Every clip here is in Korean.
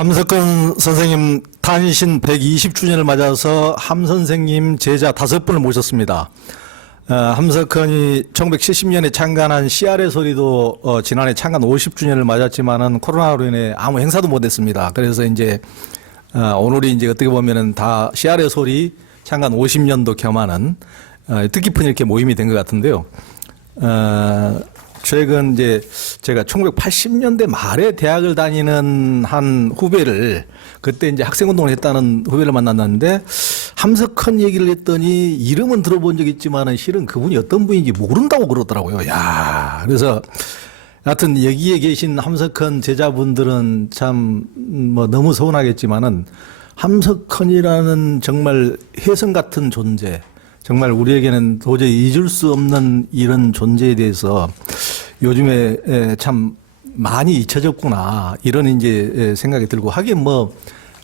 함석헌 선생님 탄신 120주년을 맞아서 함 선생님 제자 5분을 모셨습니다. 함석헌이 1970년에 창간한 CR의 소리도 지난해 창간 50주년을 맞았지만은 코로나로 인해 아무 행사도 못했습니다. 그래서 이제 오늘이 이제 어떻게 보면은 다 CR의 소리 창간 50년도 겸하는 뜻깊은 이렇게 모임이 된 것 같은데요. 최근 이제 제가 1980년대 말에 대학을 다니는 한 후배를 그때 이제 학생운동을 했다는 후배를 만났는데 함석헌 얘기를 했더니 이름은 들어본 적 있지만은 실은 그분이 어떤 분인지 모른다고 그러더라고요. 야, 그래서 하여튼 여기에 계신 함석헌 제자분들은 참 뭐 너무 서운하겠지만은 함석헌이라는 정말 혜성 같은 존재, 정말 우리에게는 도저히 잊을 수 없는 이런 존재에 대해서 요즘에 참 많이 잊혀졌구나 이런 이제 생각이 들고 하긴 뭐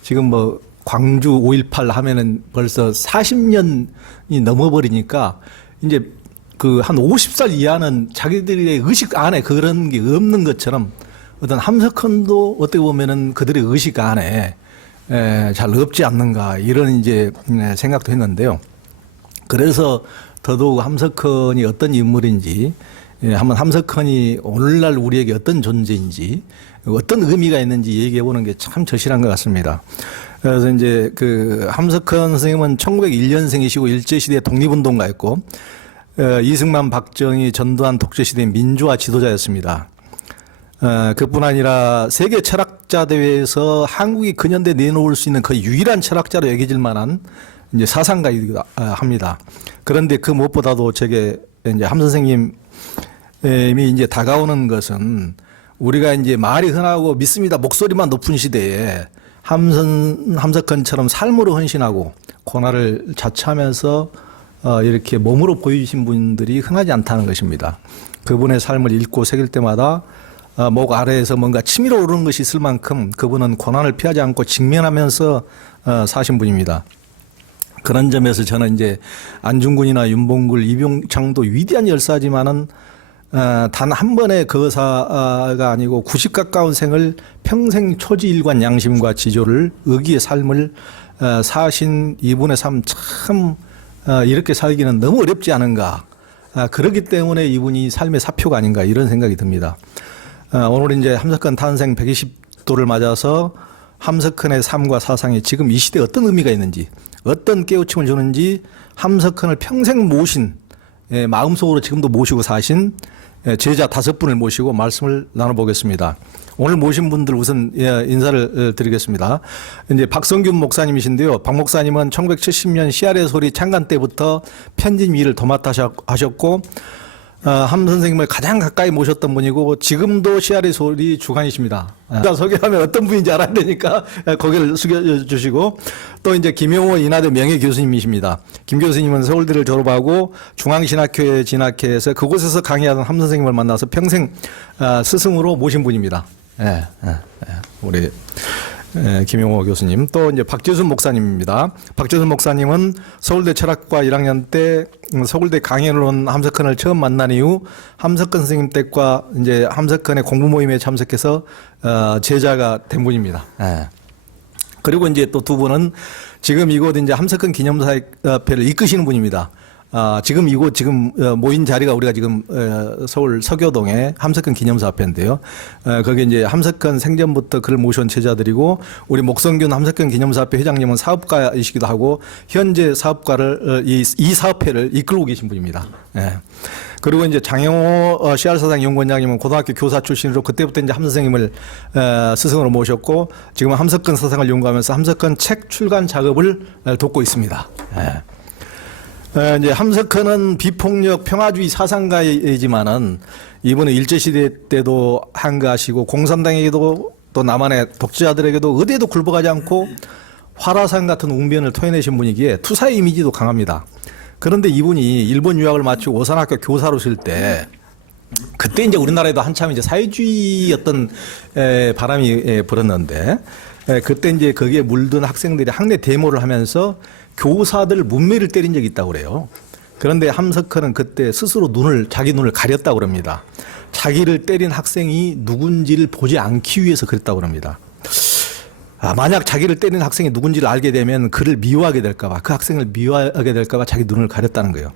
지금 뭐 광주 5.18 하면은 벌써 40년이 넘어버리니까 이제 그 한 50살 이하는 자기들의 의식 안에 그런 게 없는 것처럼 어떤 함석헌도 어떻게 보면은 그들의 의식 안에 잘 없지 않는가 이런 이제 생각도 했는데요. 그래서 더더욱 함석헌이 어떤 인물인지 한번 함석헌이 오늘날 우리에게 어떤 존재인지 어떤 의미가 있는지 얘기해 보는 게 참 절실한 것 같습니다. 그래서 이제 그 함석헌 선생님은 1901년생이시고 일제시대 독립운동가였고 이승만 박정희 전두환 독재시대 민주화 지도자였습니다. 그뿐 아니라 세계 철학자 대회에서 한국이 근현대 내놓을 수 있는 거의 유일한 철학자로 여겨질 만한 이제 사상가이기도 합니다. 그런데 그 무엇보다도 제게 이제 함 선생님이 이제 다가오는 것은 우리가 이제 말이 흔하고 믿습니다. 목소리만 높은 시대에 함석헌처럼 삶으로 헌신하고 고난을 자처하면서 이렇게 몸으로 보여주신 분들이 흔하지 않다는 것입니다. 그분의 삶을 읽고 새길 때마다 목 아래에서 뭔가 치밀어 오르는 것이 있을 만큼 그분은 고난을 피하지 않고 직면하면서 사신 분입니다. 그런 점에서 저는 이제 안중근이나 윤봉글, 이병창도 위대한 열사지만은 단 한 번의 거사가 아니고 90 가까운 생을 평생 초지일관 양심과 지조를 의기의 삶을 사신 이분의 삶 참 이렇게 살기는 너무 어렵지 않은가. 그렇기 때문에 이분이 삶의 사표가 아닌가 이런 생각이 듭니다. 오늘 이제 함석헌 탄생 120도를 맞아서 함석헌의 삶과 사상이 지금 이 시대에 어떤 의미가 있는지 어떤 깨우침을 주는지 함석헌을 평생 모신 마음속으로 지금도 모시고 사신 제자 5분을 모시고 말씀을 나눠보겠습니다. 오늘 모신 분들 우선 인사를 드리겠습니다. 이제 박성균 목사님이신데요. 박 목사님은 1970년 CR의 소리 창간 때부터 편집 일을 도맡아 하셨고 함 선생님을 가장 가까이 모셨던 분이고 지금도 CR의 소리 주관이십니다. 소개하면 어떤 분인지 알아야 되니까 고개를 숙여주시고 또 이제 김용호 인하대 명예 교수님이십니다. 김 교수님은 서울대를 졸업하고 중앙신학교에 진학해서 그곳에서 강의하던 함 선생님을 만나서 평생 스승으로 모신 분입니다. 우리 김용호 교수님. 또 이제 박재순 목사님입니다. 박재순 목사님은 서울대 철학과 1학년 때 서울대 강연을 온 함석헌을 처음 만난 이후 함석헌 선생님 댁과 이제 함석헌의 공부 모임에 참석해서 제자가 된 분입니다. 그리고 이제 또 두 분은 지금 이곳 이제 함석헌 기념사회를 이끄시는 분입니다. 지금 이곳 지금 모인 자리가 우리가 지금 서울 서교동의 함석헌 기념사업회인데요. 거기 이제 함석헌 생전부터 그를 모셔온 제자들이고 우리 목성균 함석헌 기념사업회 회장님은 사업가이시기도 하고 현재 사업가를 이 사업회를 이끌고 계신 분입니다. 그리고 이제 장영호 CR사상 연구원장님은 고등학교 교사 출신으로 그때부터 이제 함 선생님을 스승으로 모셨고 지금 함석헌 사상을 연구하면서 함석헌 책 출간 작업을 돕고 있습니다. 이제 함석헌은 비폭력 평화주의 사상가이지만은 이분은 일제시대 때도 한가하시고 공산당에게도 또 남한의 독재자들에게도 어디에도 굴복하지 않고 화라산 같은 웅변을 토해내신 분이기에 투사의 이미지도 강합니다. 그런데 이분이 일본 유학을 마치고 오산학교 교사로 쉴 때 그때 이제 우리나라에도 한참 이제 사회주의 어떤 바람이 불었는데 그때 이제 거기에 물든 학생들이 학내 데모를 하면서 교사들 문매를 때린 적이 있다고 그래요. 그런데 함석헌은 그때 스스로 자기 눈을 가렸다고 그럽니다. 자기를 때린 학생이 누군지를 보지 않기 위해서 그랬다고 합니다. 만약 자기를 때리는 학생이 누군지를 알게 되면 그를 미워하게 될까봐, 그 학생을 미워하게 될까봐 자기 눈을 가렸다는 거예요.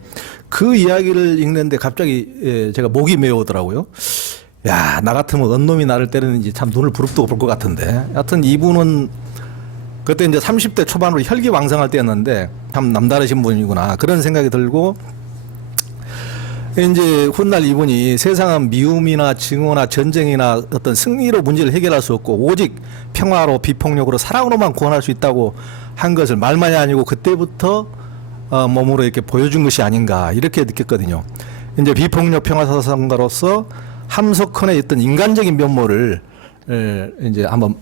그 이야기를 읽는데 갑자기 제가 목이 메어오더라고요. 야, 나 같으면 언놈이 나를 때리는지 참 눈을 부릅뜨고 볼 것 같은데. 하여튼 이분은 그때 이제 30대 초반으로 혈기왕성할 때였는데 참 남다르신 분이구나 그런 생각이 들고, 이제 훗날 이분이 세상은 미움이나 증오나 전쟁이나 어떤 승리로 문제를 해결할 수 없고 오직 평화로 비폭력으로 사랑으로만 구원할 수 있다고 한 것을 말만이 아니고 그때부터 몸으로 이렇게 보여준 것이 아닌가 이렇게 느꼈거든요. 이제 비폭력 평화사상가로서 함석헌의 어떤 인간적인 면모를 이제 한번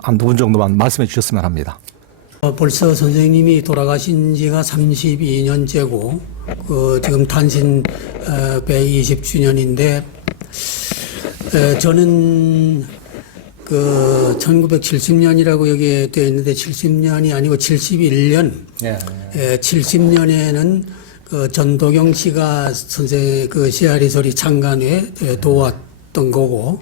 한 두 분 정도만 말씀해 주셨으면 합니다. 벌써 선생님이 돌아가신 지가 32년째고, 지금 탄신 120주년인데, 저는 1970년이라고 여기에 되어 있는데 70년이 아니고 71년, 70년에는 전도경 씨가 선생 시아리 소리 창간에 도왔던 거고,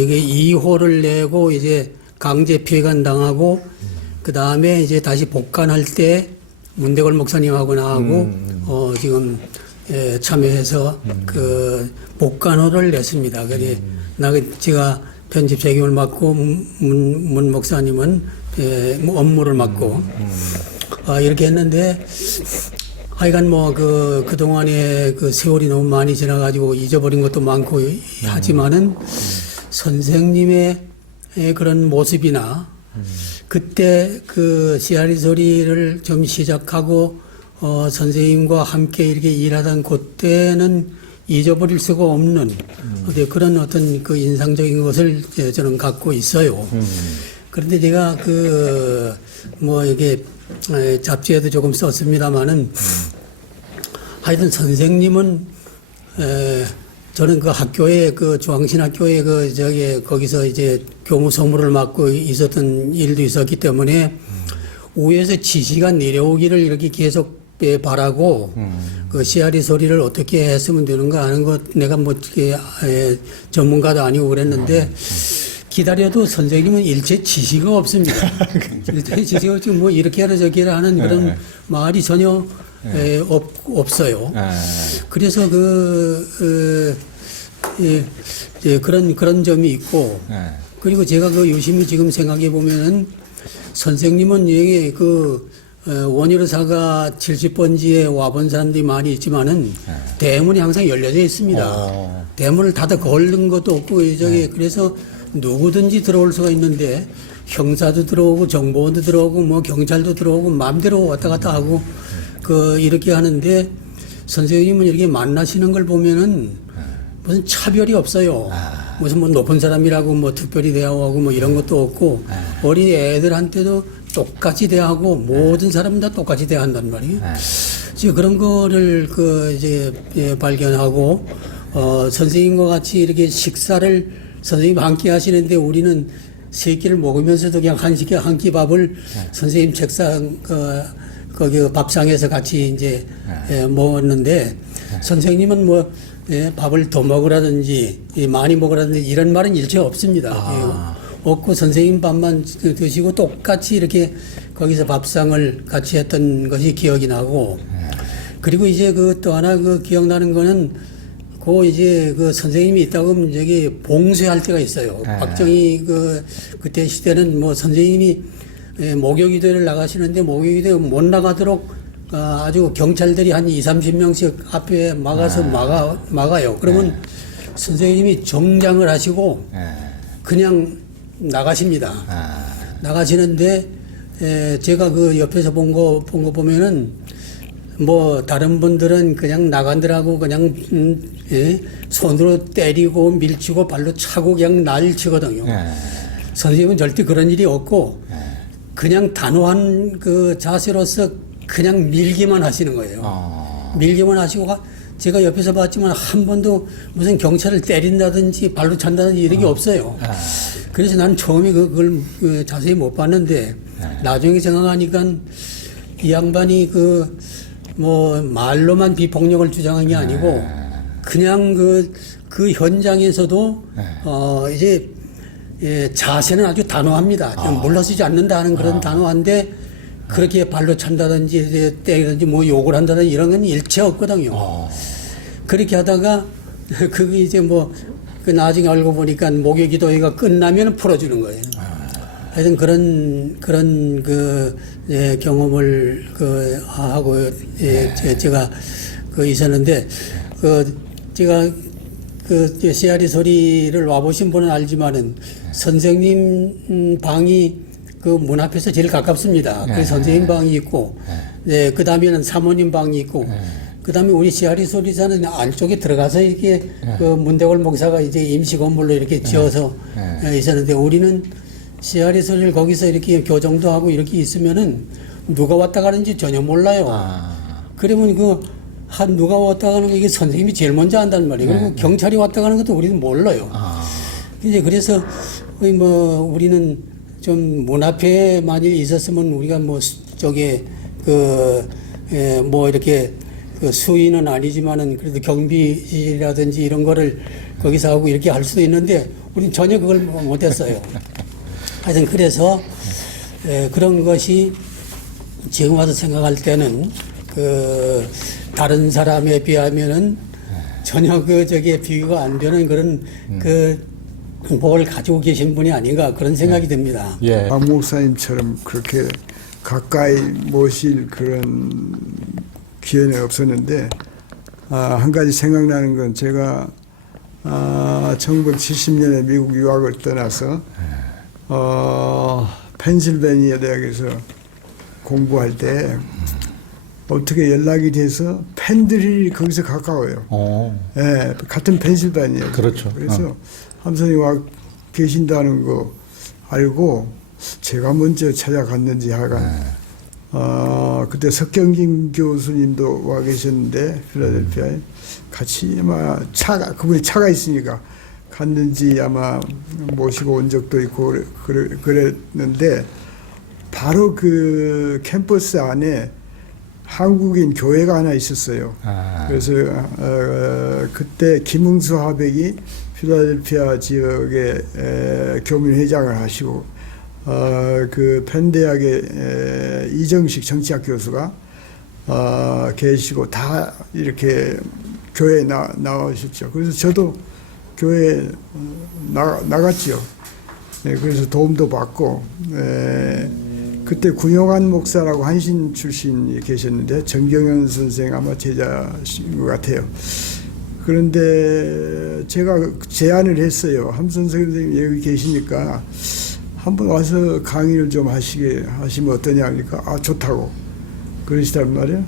이게 2호를 내고 이제 강제 폐간 당하고, 그 다음에 이제 다시 복간할 때 문대걸 목사님하고 나하고 지금 참여해서 복간호를 냈습니다. 그래 제가 편집 책임을 맡고 문 목사님은 업무를 맡고 이렇게 했는데, 하여간 그동안에 세월이 너무 많이 지나가지고 잊어버린 것도 많고 하지만은 선생님의 그런 모습이나 그때 시아리 소리를 좀 시작하고 선생님과 함께 이렇게 일하던 그때는 잊어버릴 수가 없는 그런 어떤 인상적인 것을 저는 갖고 있어요. 그런데 제가 이게 잡지에도 조금 썼습니다만은 하여튼 선생님은 저는 학교에 중앙신학교에 거기서 이제 교무 소무를 맡고 있었던 일도 있었기 때문에 위에서 지시가 내려오기를 이렇게 계속 바라고 시아리 소리를 어떻게 했으면 되는가 하는 것 내가 전문가도 아니고 그랬는데 기다려도 선생님은 일체 지시가 없습니다. 일체 지시가 없지 이렇게 하라 저렇게 하라 하는 그런 말이 전혀 없어요. 그래서 그런 점이 있고, 그리고 제가 유심히 지금 생각해 보면은 선생님은 여기 원효사가 70번지에 와본 사람들이 많이 있지만은 대문이 항상 열려져 있습니다. 대문을 닫아 걸는 것도 없고 그래서 누구든지 들어올 수가 있는데 형사도 들어오고 정보원도 들어오고 경찰도 들어오고 마음대로 왔다 갔다 하고 이렇게 하는데 선생님은 이렇게 만나시는 걸 보면은 무슨 차별이 없어요. 무슨 높은 사람이라고 특별히 대하고 이런 것도 없고 어린 애들한테도 똑같이 대하고 모든 사람은 다 똑같이 대한단 말이에요. 이제 그런 거를 발견하고 선생님과 같이 이렇게 식사를 선생님 함께 하시는데 우리는 세 끼를 먹으면서도 그냥 한 끼 밥을 선생님 책상 거기 밥상에서 같이 이제 먹었는데 선생님은 밥을 더 먹으라든지 많이 먹으라든지 이런 말은 일체 없습니다. 없고 선생님 밥만 드시고 똑같이 이렇게 거기서 밥상을 같이 했던 것이 기억이 나고, 그리고 이제 또 하나 기억나는 거는 이제 선생님이 있다고 하면 저기 봉쇄할 때가 있어요. 박정희 그때 시대는 선생님이 목요기도를 나가시는데 목요기도에 못 나가도록 아주 경찰들이 한 30명씩 앞에 막아서 막아요. 그러면 선생님이 정장을 하시고 그냥 나가십니다. 나가시는데 제가 옆에서 본 거 보면은 다른 분들은 그냥 나간들하고 그냥 손으로 때리고 밀치고 발로 차고 그냥 난리를 치거든요. 선생님은 절대 그런 일이 없고 그냥 단호한 자세로서 그냥 밀기만 하시는 거예요. 밀기만 하시고 제가 옆에서 봤지만 한 번도 무슨 경찰을 때린다든지 발로 찬다든지 이런 게 없어요. 그래서 나는 처음에 그걸 자세히 못 봤는데 나중에 생각하니까 이 양반이 말로만 비폭력을 주장한 게 아니고 그냥 그 현장에서도 이제 자세는 아주 단호합니다. 좀 물러서지 않는다는 그런 단호한데 그렇게 발로 찬다든지 때리든지 뭐 욕을 한다든지 이런 건 일체 없거든요. 그렇게 하다가 그게 이제 뭐 그 나중에 알고 보니까 목요 기도회가 끝나면 풀어주는 거예요. 하여튼 그런 경험을 하고 제가 있었는데 제가 씨알이 소리를 와보신 분은 알지만은 선생님 방이 그 문 앞에서 제일 가깝습니다. 그 선생님 방이 있고, 그 다음에는 사모님 방이 있고, 그 다음에 우리 씨알이 소리사는 안쪽에 들어가서 이렇게 그 문대골 목사가 이제 임시 건물로 이렇게 지어서 있었는데 우리는 씨알이 소리를 거기서 이렇게 교정도 하고 이렇게 있으면은 누가 왔다 가는지 전혀 몰라요. 그러면 누가 왔다 가는 거 이게 선생님이 제일 먼저 한단 말이에요. 그리고 경찰이 왔다 가는 것도 우리는 몰라요. 이제 그래서 우리는 좀 문 앞에 만일 있었으면 우리가 저게 이렇게 수위는 아니지만은 그래도 경비라든지 이런 거를 거기서 하고 이렇게 할 수도 있는데 우리는 전혀 그걸 못했어요. 하여튼 그래서 그런 것이 지금 와서 생각할 때는 다른 사람에 비하면은 전혀 저게 비교가 안 되는 그런 복을 가지고 계신 분이 아닌가 그런 생각이 듭니다. 예. 박 목사님처럼 그렇게 가까이 모실 그런 기회는 없었는데 한 가지 생각나는 건 제가 1970년에 미국 유학을 떠나서 펜실베니아 대학에서 공부할 때 어떻게 연락이 돼서 팬들이 거기서 가까워요. 예, 같은 펜실베니아. 그렇죠. 그래서 함선이 와 계신다는 거 알고 제가 먼저 찾아갔는지 하여간 그때 석경진 교수님도 와 계셨는데 필라델피아에 같이 아마 그분이 차가 있으니까 갔는지 아마 모시고 온 적도 있고 그랬는데 바로 그 캠퍼스 안에 한국인 교회가 하나 있었어요. 그래서 그때 김응수 하백이 필라델피아 지역의 교민회장을 하시고 그 펜대학의 이정식 정치학 교수가 계시고 다 이렇게 교회에 나오셨죠. 그래서 저도 교회에 나갔죠. 그래서 도움도 받고 그때 구용환 목사라고 한신 출신이 계셨는데 정경현 선생 아마 제자신 것 같아요. 그런데 제가 제안을 했어요. 함선 선생님 여기 계시니까 한번 와서 강의를 좀 하시면 어떠냐 하니까 좋다고 그러시단 말이에요.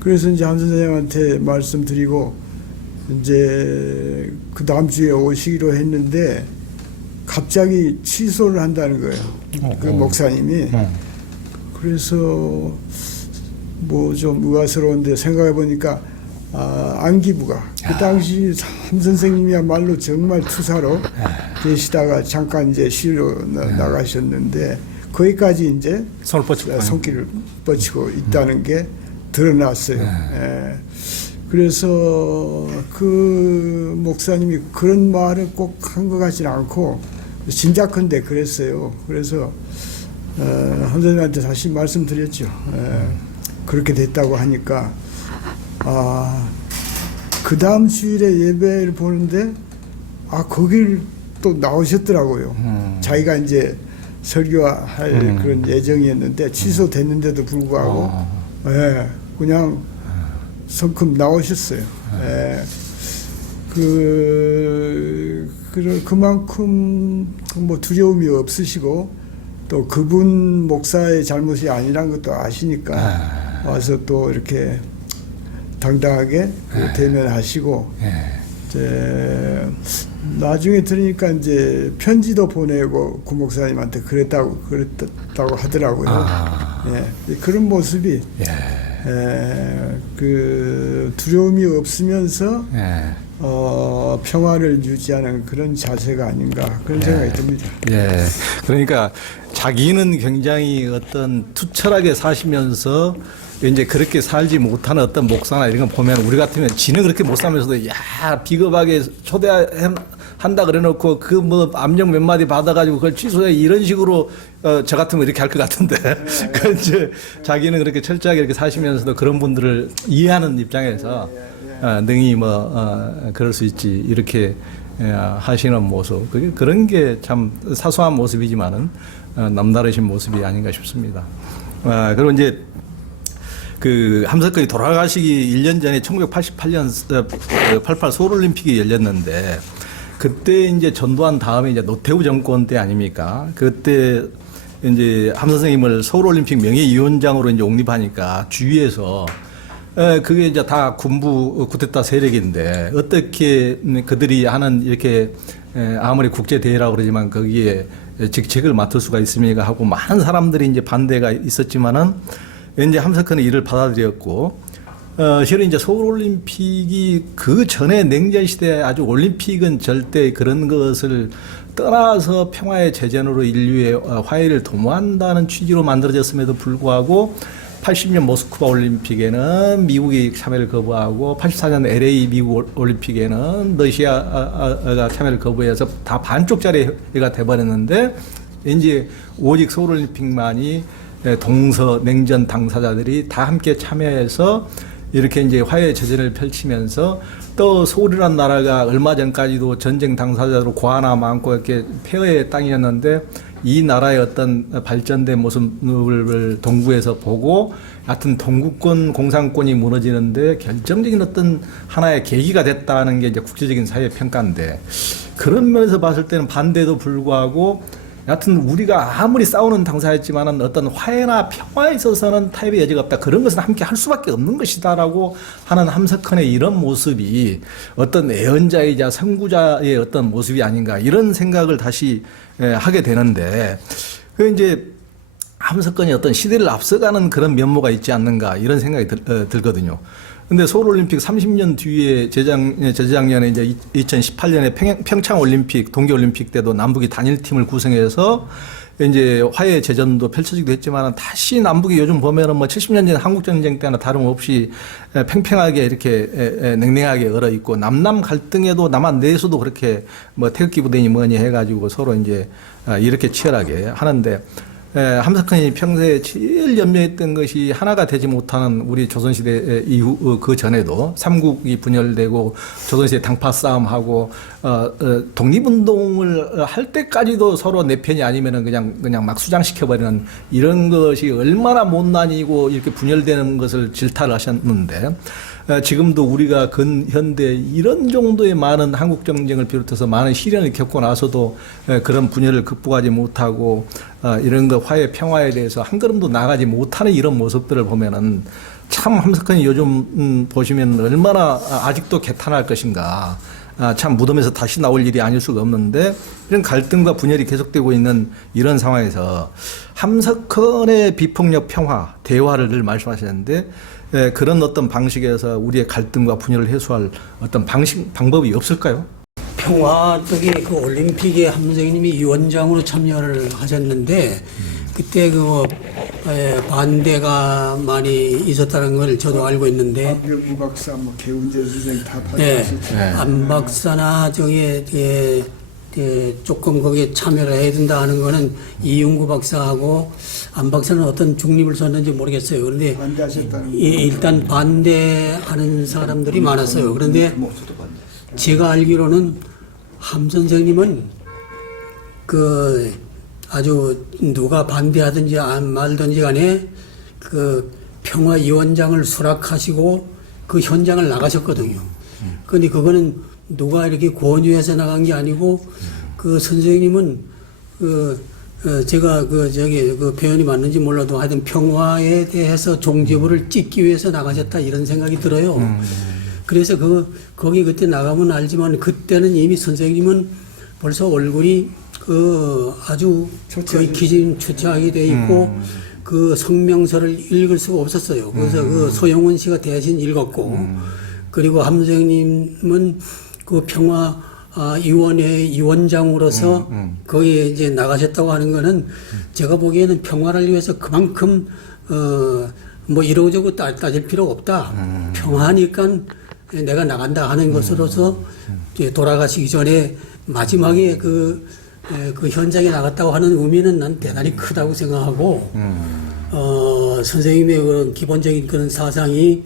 그래서 이제 함선 선생님한테 말씀드리고 이제 그 다음 주에 오시기로 했는데 갑자기 취소를 한다는 거예요. 그 목사님이. 그래서 뭐 좀 의아스러운데 생각해 보니까 안기부가 그 당시 함 선생님이야말로 정말 투사로 계시다가 잠깐 이제 쉬러 나가셨는데 거기까지 이제 손길을 뻗치고 있다는 게 드러났어요. 예. 그래서 그 목사님이 그런 말을 꼭 한 것 같지는 않고 진작컨대 그랬어요. 그래서 함 선생님한테 다시 말씀드렸죠. 그렇게 됐다고 하니까 그 다음 주일에 예배를 보는데 거길 또 나오셨더라고요. 자기가 이제 설교할 그런 예정이었는데 취소됐는데도 불구하고 그냥 성큼 나오셨어요. 그만큼 뭐 두려움이 없으시고 또 그분 목사의 잘못이 아니란 것도 아시니까 와서 또 이렇게 당당하게 대면하시고 이제 나중에 들으니까 이제 편지도 보내고 구 목사님한테 그랬다고 하더라고요. 그런 모습이 그 두려움이 없으면서 평화를 유지하는 그런 자세가 아닌가 그런 생각이 듭니다. 예. 그러니까 자기는 굉장히 어떤 투철하게 사시면서 이제 그렇게 살지 못하는 어떤 목사나 이런 거 보면 우리 같으면 지는 그렇게 못 살면서도 비겁하게 초대하는 한다 그래놓고 그 뭐 압력 몇 마디 받아가지고 그걸 취소해 이런 식으로 저 같으면 이렇게 할 것 같은데 그 이제 자기는 그렇게 철저하게 이렇게 사시면서도 그런 분들을 이해하는 입장에서 능히 그럴 수 있지 이렇게 하시는 모습 그런 게 참 사소한 모습이지만은 남다르신 모습이 아닌가 싶습니다. 그리고 이제 그 함석근이 돌아가시기 1년 전에 1988년 88 서울올림픽이 열렸는데 그때 이제 전두환 다음에 이제 노태우 정권 때 아닙니까? 그때 이제 함 선생님을 서울올림픽 명예위원장으로 이제 옹립하니까 주위에서 그게 이제 다 군부 쿠데타 세력인데 어떻게 그들이 하는 이렇게 아무리 국제 대회라고 그러지만 거기에 직책을 맡을 수가 있습니까 하고 많은 사람들이 이제 반대가 있었지만은 이제 함석헌의 일을 받아들였고 실은 이제 서울올림픽이 그 전에 냉전시대 아주 올림픽은 절대 그런 것을 떠나서 평화의 재전으로 인류의 화해를 도모한다는 취지로 만들어졌음에도 불구하고 80년 모스크바 올림픽에는 미국이 참여를 거부하고 84년 LA 미국 올림픽에는 러시아가 참여를 거부해서 다 반쪽짜리가 돼버렸는데 이제 오직 서울올림픽만이 동서 냉전 당사자들이 다 함께 참여해서 이렇게 이제 화해 제전을 펼치면서 또 서울이라는 나라가 얼마 전까지도 전쟁 당사자로 고아나 많고 이렇게 폐허의 땅이었는데 이 나라의 어떤 발전된 모습을 동구에서 보고 하여튼 동구권 공산권이 무너지는데 결정적인 어떤 하나의 계기가 됐다는 게 이제 국제적인 사회 평가인데 그런 면에서 봤을 때는 반대도 불구하고 여하튼 우리가 아무리 싸우는 당사였지만은 어떤 화해나 평화에 있어서는 타협의 여지가 없다. 그런 것은 함께 할 수밖에 없는 것이다라고 하는 함석헌의 이런 모습이 어떤 애언자이자 선구자의 어떤 모습이 아닌가 이런 생각을 다시 하게 되는데 그 이제 함석헌이 어떤 시대를 앞서가는 그런 면모가 있지 않는가 이런 생각이 들거든요. 근데 서울올림픽 30년 뒤에 재작년에 이제 2018년에 평창올림픽, 동계올림픽 때도 남북이 단일팀을 구성해서 이제 화해 재전도 펼쳐지기도 했지만 다시 남북이 요즘 보면은 뭐 70년 전 한국전쟁 때나 다름없이 팽팽하게 이렇게 냉랭하게 얼어 있고 남남 갈등에도 남한 내에서도 그렇게 뭐 태극기 부대니 뭐니 해가지고 서로 이제 이렇게 치열하게 하는데 함석헌이 평소에 제일 염려했던 것이 하나가 되지 못하는 우리 조선시대 이후 그 전에도 삼국이 분열되고 조선시대 당파 싸움하고 독립운동을 할 때까지도 서로 내 편이 아니면은 그냥 막 수장시켜버리는 이런 것이 얼마나 못난이고 이렇게 분열되는 것을 질타를 하셨는데 지금도 우리가 근현대 이런 정도의 많은 한국 정쟁을 비롯해서 많은 시련을 겪고 나서도 그런 분열을 극복하지 못하고 이런 거 화해 평화에 대해서 한 걸음도 나가지 못하는 이런 모습들을 보면은 참 함석헌이 요즘 보시면 얼마나 아직도 개탄할 것인가. 참 무덤에서 다시 나올 일이 아닐 수가 없는데 이런 갈등과 분열이 계속되고 있는 이런 상황에서 함석헌의 비폭력 평화, 대화를 늘 말씀하셨는데 그런 어떤 방식에서 우리의 갈등과 분열을 해소할 어떤 방법이 없을까요? 평화 쪽에 그 올림픽에 함선생님이 위원장으로 참여를 하셨는데 그때 그 반대가 많이 있었다는 걸 저도 알고 있는데 안병구 박사, 뭐 개운재 선생 다 네, 하셨죠. 안 박사나 저기 조금 거기에 참여를 해야 된다 하는 거는 이윤구 박사하고 안 박사는 어떤 중립을 썼는지 모르겠어요. 그런데 반대하셨다는 일단 반대하는 사람들이 많았어요. 그런데 제가 알기로는 함 선생님은 그 아주 누가 반대하든지 안 말든지 간에 그 평화위원장을 수락하시고 그 현장을 나가셨거든요. 그런데 그거는 누가 이렇게 권유해서 나간 게 아니고 그 선생님은 제가 그 표현이 맞는지 몰라도 하여튼 평화에 대해서 종지부를 찍기 위해서 나가셨다 이런 생각이 들어요. 그래서 거기 그때 나가면 알지만 그때는 이미 선생님은 벌써 얼굴이 아주 거의 기진 추차하게 돼 있고 그 성명서를 읽을 수가 없었어요. 그래서 그 소영원 씨가 대신 읽었고 그리고 함 선생님은 그 평화위원회 위원장으로서 거기에 이제 나가셨다고 하는 거는 제가 보기에는 평화를 위해서 그만큼 뭐 이러고저러고 따질 필요가 없다. 평화니까 내가 나간다 하는 것으로서 이제 돌아가시기 전에 마지막에 그 현장에 나갔다고 하는 의미는 난 대단히 크다고 생각하고, 선생님의 그런 기본적인 그런 사상이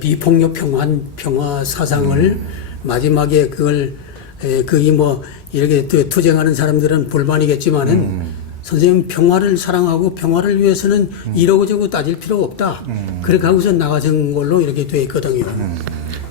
비폭력 평화 사상을 마지막에 그걸 그게 뭐 이렇게 투쟁하는 사람들은 불만이겠지만은 선생님 평화를 사랑하고 평화를 위해서는 이러고 저러고 따질 필요가 없다. 그렇게 하고서 나가신 걸로 이렇게 돼 있거든요.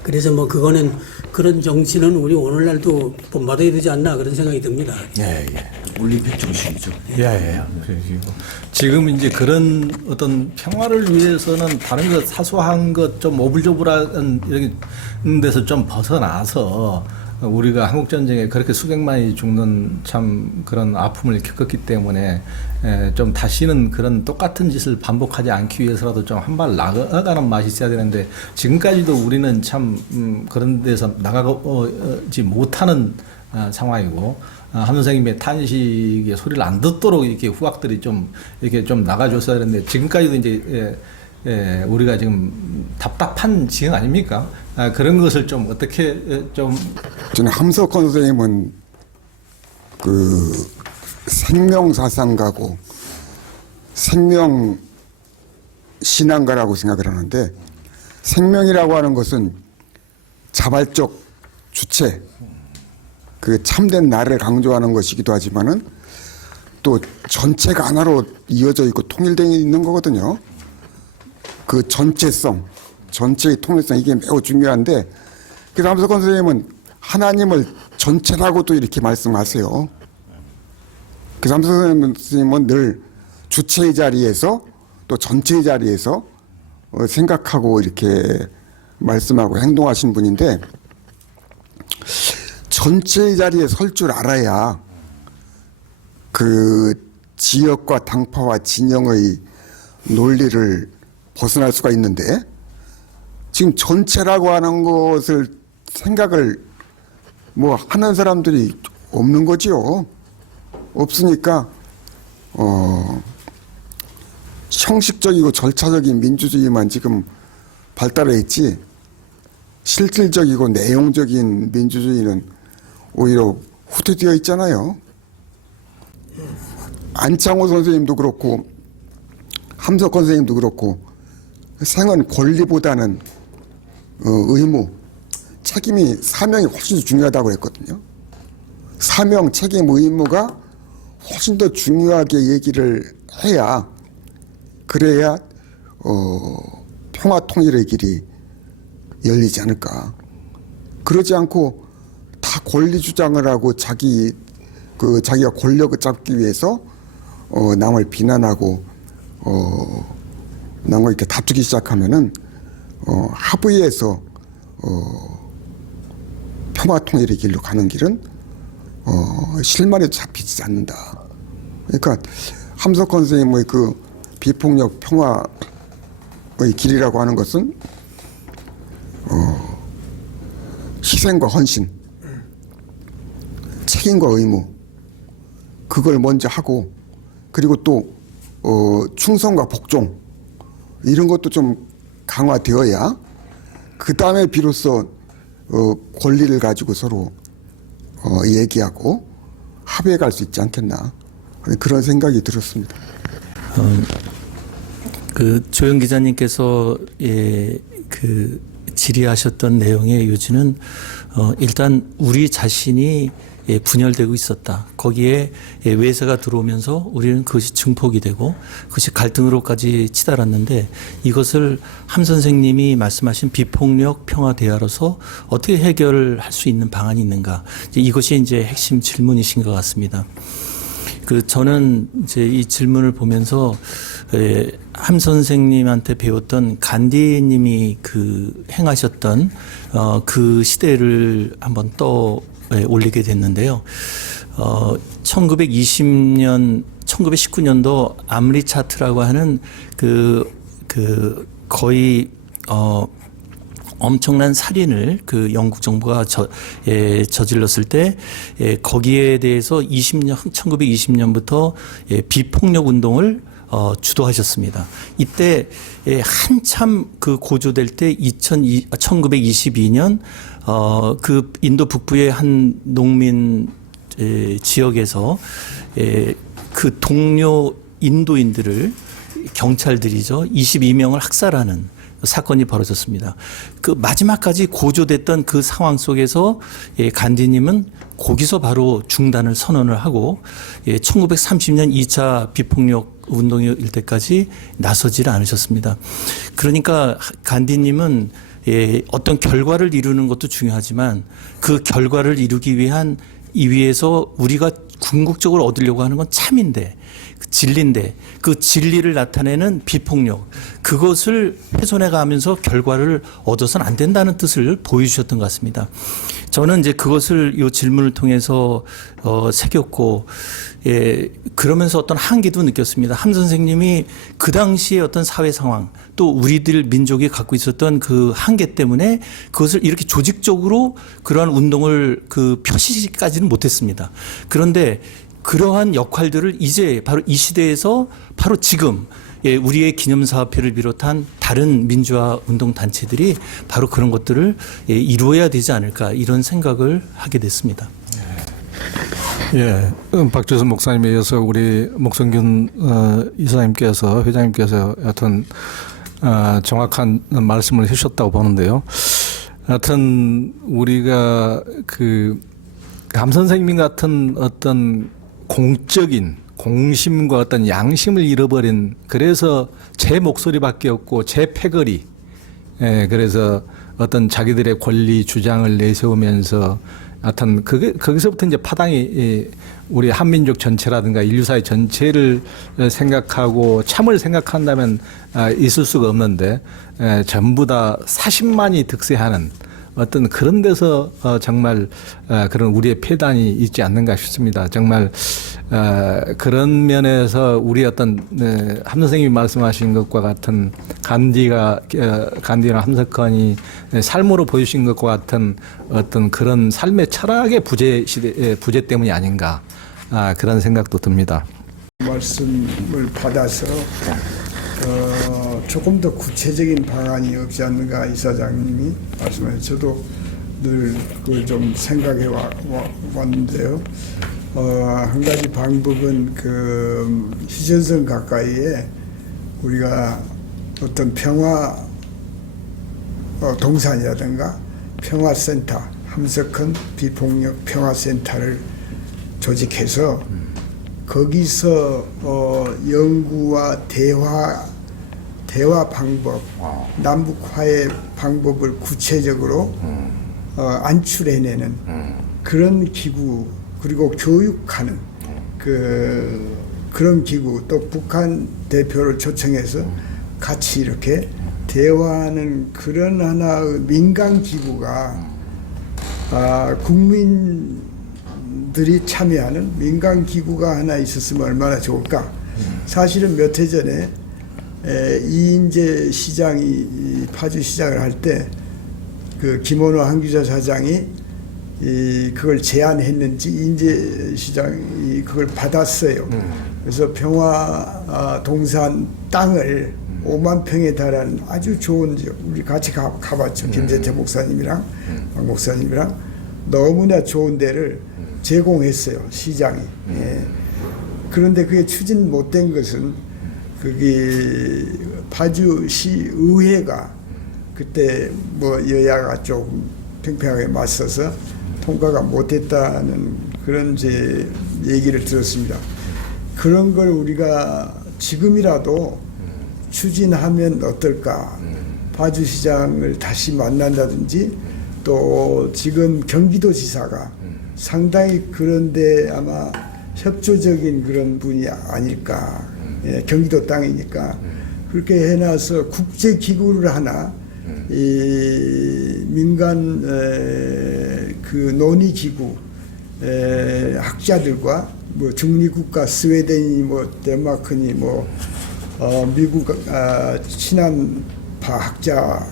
그래서 뭐 그거는 그런 정신은 우리 오늘날도 본받아야 되지 않나 그런 생각이 듭니다. 예, 예. 올림픽 정신이죠. 예, 예. 그리고 지금 이제 그런 어떤 평화를 위해서는 다른 것 사소한 것 좀 오불조불한 이런 데서 좀 벗어나서 우리가 한국 전쟁에 그렇게 수백만이 죽는 참 그런 아픔을 겪었기 때문에 좀 다시는 그런 똑같은 짓을 반복하지 않기 위해서라도 좀 한 발 나가는 맛이 있어야 되는데 지금까지도 우리는 참 그런 데서 나가지 못하는 상황이고 한 선생님의 탄식의 소리를 안 듣도록 이렇게 후학들이 좀 이렇게 좀 나가줬어야 되는데 지금까지도 이제 우리가 지금 답답한 지경 아닙니까? 그런 것을 좀 어떻게 좀 저는 함석헌 선생님은 그 생명사상가고 생명 신앙가라고 생각을 하는데 생명이라고 하는 것은 자발적 주체 그 참된 나를 강조하는 것이기도 하지만은 또 전체가 하나로 이어져 있고 통일되어 있는 거거든요. 그 전체성, 전체의 통일성 이게 매우 중요한데 그래서 함석헌 선생님은 하나님을 전체라고도 이렇게 말씀하세요. 그래서 함석헌 선생님은 늘 주체의 자리에서 또 전체의 자리에서 생각하고 이렇게 말씀하고 행동하신 분인데 전체의 자리에 설 줄 알아야 그 지역과 당파와 진영의 논리를 벗어날 수가 있는데 지금 전체라고 하는 것을 생각을 뭐 하는 사람들이 없는 거지요. 없으니까 형식적이고 절차적인 민주주의만 지금 발달해 있지 실질적이고 내용적인 민주주의는 오히려 후퇴되어 있잖아요. 안창호 선생님도 그렇고 함석헌 선생님도 그렇고 생은 권리보다는 의무, 책임이 사명이 훨씬 더 중요하다고 했거든요. 사명, 책임, 의무가 훨씬 더 중요하게 얘기를 해야 그래야 평화 통일의 길이 열리지 않을까. 그러지 않고 다 권리 주장을 하고 자기가 권력을 잡기 위해서 남을 비난하고 남을 이렇게 다투기 시작하면은 합의해서 평화 통일의 길로 가는 길은 실마리도 잡히지 않는다. 그러니까 함석헌 선생님의 그 비폭력 평화의 길이라고 하는 것은 희생과 헌신, 책임과 의무 그걸 먼저 하고 그리고 또 충성과 복종 이런 것도 좀 강화되어야 그 다음에 비로소 권리를 가지고 서로 얘기하고 합의해 갈 수 있지 않겠나 그런 생각이 들었습니다. 그 조영 기자님께서 그 질의하셨던 내용의 요지는 일단 우리 자신이 분열되고 있었다. 거기에 외세가 들어오면서 우리는 그것이 증폭이 되고 그것이 갈등으로까지 치달았는데 이것을 함 선생님이 말씀하신 비폭력 평화 대화로서 어떻게 해결할 수 있는 방안이 있는가. 이것이 이제 핵심 질문이신 것 같습니다. 저는 이제 이 질문을 보면서 함 선생님한테 배웠던 간디님이 행하셨던 그 시대를 한번 올리게 됐는데요. 1919년도 암리 차트라고 하는 거의 엄청난 살인을 영국 정부가 저질렀을 때 거기에 대해서 1920년부터 비폭력 운동을 주도하셨습니다. 이때 한참 고조될 때 1922년 그 인도 북부의 한 농민 지역에서 그 동료 인도인들을 경찰들이죠. 22명을 학살하는 사건이 벌어졌습니다. 그 마지막까지 고조됐던 그 상황 속에서 간디님은 거기서 바로 중단을 선언을 하고 1930년 2차 비폭력 운동이 일 때까지 나서지를 않으셨습니다. 그러니까 간디님은 어떤 결과를 이루는 것도 중요하지만 그 결과를 이루기 위한 이 위에서 우리가 궁극적으로 얻으려고 하는 건 참인데 진리인데 그 진리를 나타내는 비폭력 그것을 훼손해 가면서 결과를 얻어서는 안 된다는 뜻을 보여주셨던 것 같습니다. 저는 이제 그것을 이 질문을 통해서 새겼고 그러면서 어떤 한계도 느꼈습니다. 함 선생님이 그 당시에 어떤 사회 상황 또 우리들 민족이 갖고 있었던 그 한계 때문에 그것을 이렇게 조직적으로 그러한 운동을 그 표시까지는 못했습니다. 그런데 그러한 역할들을 이제 바로 이 시대에서 바로 지금 우리의 기념사업회를 비롯한 다른 민주화 운동 단체들이 바로 그런 것들을 이루어야 되지 않을까 이런 생각을 하게 됐습니다. 예, 박주선 목사님에 이어서 우리 목성균 이사님께서 회장님께서 여하튼 정확한 말씀을 해주셨다고 보는데요. 여하튼 우리가 그 함 선생님 같은 어떤 공적인 공심과 어떤 양심을 잃어버린 그래서 제 목소리밖에 없고 제 패거리 그래서 어떤 자기들의 권리 주장을 내세우면서 하여튼 거기서부터 이제 파당이 우리 한민족 전체라든가 인류사회 전체를 생각하고 참을 생각한다면 있을 수가 없는데 전부 다 40만이 득세하는 어떤 그런 데서 정말 그런 우리의 폐단이 있지 않는가 싶습니다. 정말 그런 면에서 우리 어떤 함 선생님이 말씀하신 것과 같은 간디나 함석헌이 삶으로 보여주신 것과 같은 어떤 그런 삶의 철학의 부재 때문이 아닌가 그런 생각도 듭니다. 말씀을 받아서 조금 더 구체적인 방안이 없지 않는가 이사장님이 말씀하셨어요. 저도 늘 그걸 좀 생각해 왔는데요. 한 가지 방법은 그 희전선 가까이에 우리가 어떤 평화 동산이라든가 평화센터, 함석헌 비폭력 평화센터를 조직해서 거기서 연구와 대화 방법, 남북 화해 방법을 구체적으로 안출해내는 그런 기구 그리고 교육하는 그런 기구 또 북한 대표를 초청해서 같이 이렇게 대화하는 그런 하나의 민간 기구가 국민들이 참여하는 민간 기구가 하나 있었으면 얼마나 좋을까. 사실은 몇 해 전에 이인재 시장이 파주시장을 할 때 그 김원호 한규자 사장이 그걸 제안했는지 이인재 시장이 그걸 받았어요. 그래서 평화 동산 땅을 5만 평에 달하는 아주 좋은 지역, 우리 같이 가봤죠. 김재태 목사님이랑 박 목사님이랑 너무나 좋은 데를 제공했어요. 시장이. 그런데 그게 추진 못된 것은 그게 파주시 의회가 그때 뭐 여야가 좀 팽팽하게 맞서서 통과가 못했다는 그런 제 얘기를 들었습니다. 그런 걸 우리가 지금이라도 추진하면 어떨까? 파주시장을 다시 만난다든지 또 지금 경기도지사가 상당히 그런데 아마 협조적인 그런 분이 아닐까. 경기도 땅이니까 그렇게 해놔서 국제기구를 하나 이 민간 그 논의기구 학자들과 뭐 중립국가 스웨덴이 뭐 덴마크니 뭐 미국 친한파 학자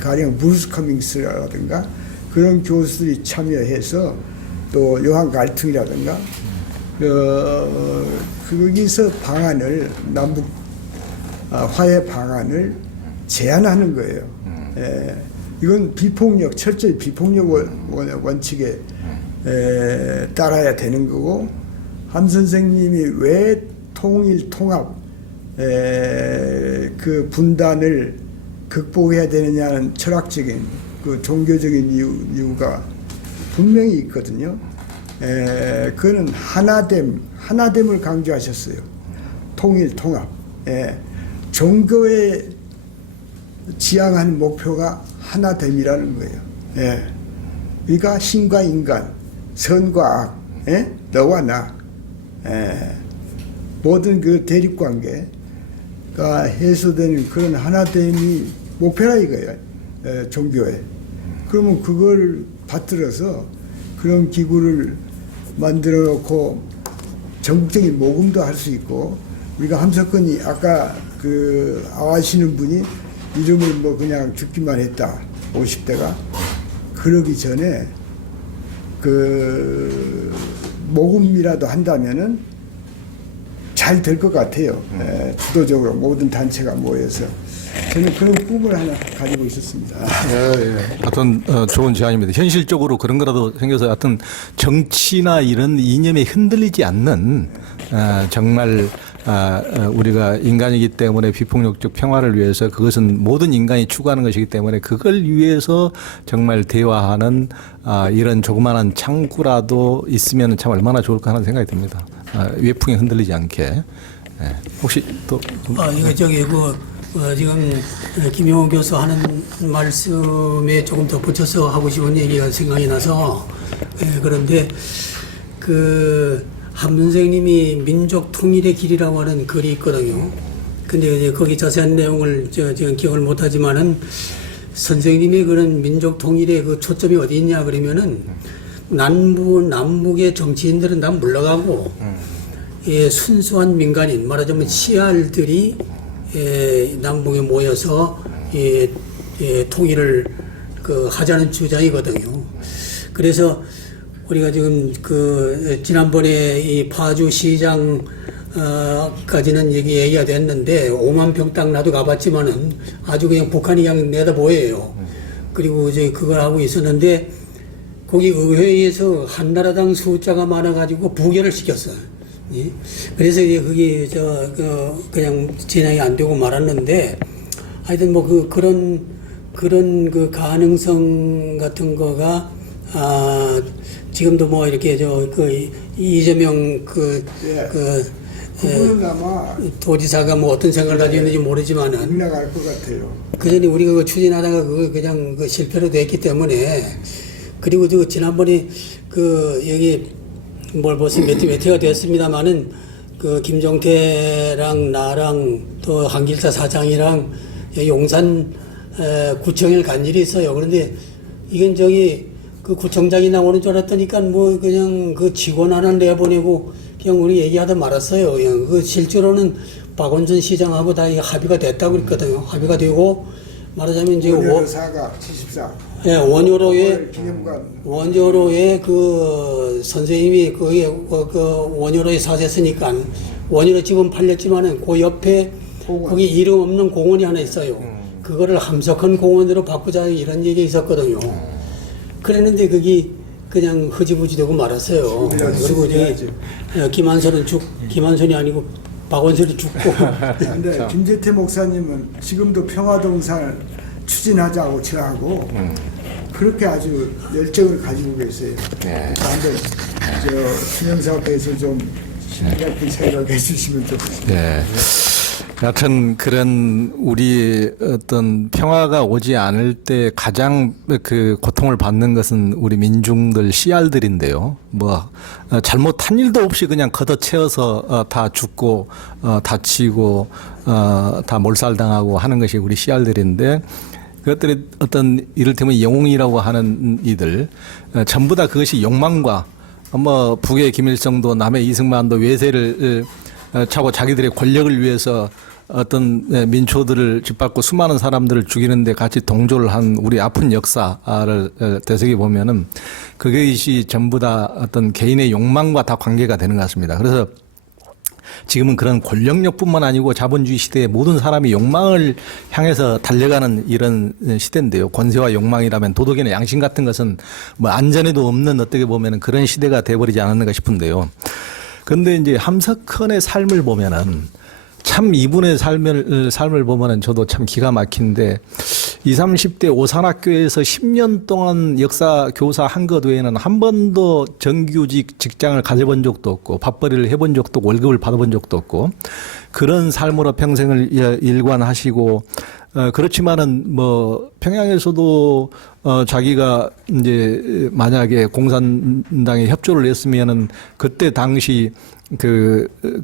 가령 브루스 커밍스라든가 그런 교수들이 참여해서 또 요한 갈퉁이라든가 거기서 방안을 남북 화해 방안을 제안하는 거예요. 이건 비폭력, 철저히 비폭력 원칙에 따라야 되는 거고, 함 선생님이 왜 통일 통합 그 분단을 극복해야 되느냐는 철학적인 그 종교적인 이유가 분명히 있거든요. 그거는 하나됨을 강조하셨어요. 통일 통합. 종교에 지향하는 목표가 하나됨이라는 거예요. 그러니까 신과 인간, 선과 악, 너와 나, 모든 그 대립관계가 해소되는 그런 하나됨이 목표라 이거예요. 종교에. 그러면 그걸 받들어서 그런 기구를 만들어 놓고 전국적인 모금도 할 수 있고, 우리가 함석헌이 아까 그 아시는 분이 이름을 뭐 그냥 죽기만 했다, 50대가. 그러기 전에 그 모금이라도 한다면은 잘 될 것 같아요. 주도적으로 모든 단체가 모여서. 저는 그런 꿈을 하나 가지고 있었습니다. 하여튼 좋은 제안입니다. 현실적으로 그런 거라도 생겨서 하여튼 정치나 이런 이념에 흔들리지 않는 정말 우리가 인간이기 때문에 비폭력적 평화를 위해서 그것은 모든 인간이 추구하는 것이기 때문에 그걸 위해서 정말 대화하는 이런 조그마한 창구라도 있으면 참 얼마나 좋을까 하는 생각이 듭니다. 외풍에 흔들리지 않게. 혹시 또 이거 지금 김용호 교수 하는 말씀에 조금 덧붙여서 하고 싶은 얘기가 생각이 나서, 그런데 함 선생님이 민족 통일의 길이라고 하는 글이 있거든요. 근데 이제 거기 자세한 내용을 지금 기억을 못하지만은 선생님의 그런 민족 통일의 그 초점이 어디 있냐 그러면은 남북의 정치인들은 다 물러가고 순수한 민간인, 말하자면 시알들이 남북에 모여서 통일을 하자는 주장이거든요. 그래서 우리가 지금 지난번에 이 파주 시장 까지는 얘기가 됐는데 5만 평 땅 나도 가봤지만은 아주 그냥 북한이 그냥 내다 보여요. 그리고 이제 그걸 하고 있었는데 거기 의회에서 한나라당 숫자가 많아가지고 부결을 시켰어요. 예? 그래서 이제 그게 그냥 진행이 안 되고 말았는데, 하여튼 뭐 그런 그 가능성 같은 거가 지금도 뭐 이렇게 이재명 그분은 아마 도지사가 뭐 어떤 생각을 가지고 있는지 모르지만은 빗나갈 것 같아요. 그 전에 우리가 추진하다가 그걸 그냥 실패로 됐기 때문에. 그리고 지난번에 여기 뭘 벌써 몇 회가 됐습니다만은 김종태랑 나랑 또 한길사 사장이랑 용산 구청을 간 일이 있어요. 그런데 이건 그 구청장이 나오는 줄 알았더니까 뭐 그냥 그 직원 하나 내보내고 그냥 우리 얘기하다 말았어요. 그냥 실제로는 박원순 시장하고 다 합의가 됐다고 그랬거든요. 합의가 되고 말하자면 이제 사각 74. 원효로에 선생님이 원효로에 사셨으니까 원효로 집은 팔렸지만은 그 옆에 거기 이름 없는 공원이 하나 있어요. 그거를 함석헌 공원으로 바꾸자 이런 얘기 있었거든요. 그랬는데 그게 그냥 흐지부지 되고 말았어요. 그리고 김한선이 아니고 박원순이 죽고. 근데 김재태 목사님은 지금도 평화동산을 추진하자고 저하고 그렇게 아주 열정을 가지고 계세요. 한번 신영사업에서 좀 심각한 생각해 주시면 좋겠습니다. 네. 여하튼 그런 우리 어떤 평화가 오지 않을 때 가장 그 고통을 받는 것은 우리 민중들 씨알들인데요. 뭐 잘못한 일도 없이 그냥 걷어채어서 다 죽고 다치고 다 몰살당하고 하는 것이 우리 씨알들인데, 그것들이 어떤 이를테면 영웅이라고 하는 이들 전부 다 그것이 욕망과 뭐 북의 김일성도 남의 이승만도 외세를 차고 자기들의 권력을 위해서 어떤 민초들을 짓밟고 수많은 사람들을 죽이는데 같이 동조를 한 우리 아픈 역사를 되새겨 보면은 그것이 전부 다 어떤 개인의 욕망과 다 관계가 되는 것 같습니다. 그래서 지금은 그런 권력력뿐만 아니고 자본주의 시대에 모든 사람이 욕망을 향해서 달려가는 이런 시대인데요. 권세와 욕망이라면 도덕이나 양심 같은 것은 뭐 안전에도 없는 어떻게 보면 그런 시대가 돼버리지 않았는가 싶은데요. 그런데 이제 함석헌의 삶을 보면은 참 이분의 삶을 보면은 저도 참 기가 막힌데 20, 30대 오산학교에서 10년 동안 역사 교사 한 것 외에는 한 번도 정규직 직장을 가져본 적도 없고 밥벌이를 해본 적도 없고 월급을 받아본 적도 없고 그런 삶으로 평생을 일관하시고 그렇지만은 뭐 평양에서도 자기가 이제 만약에 공산당에 협조를 했으면은 그때 당시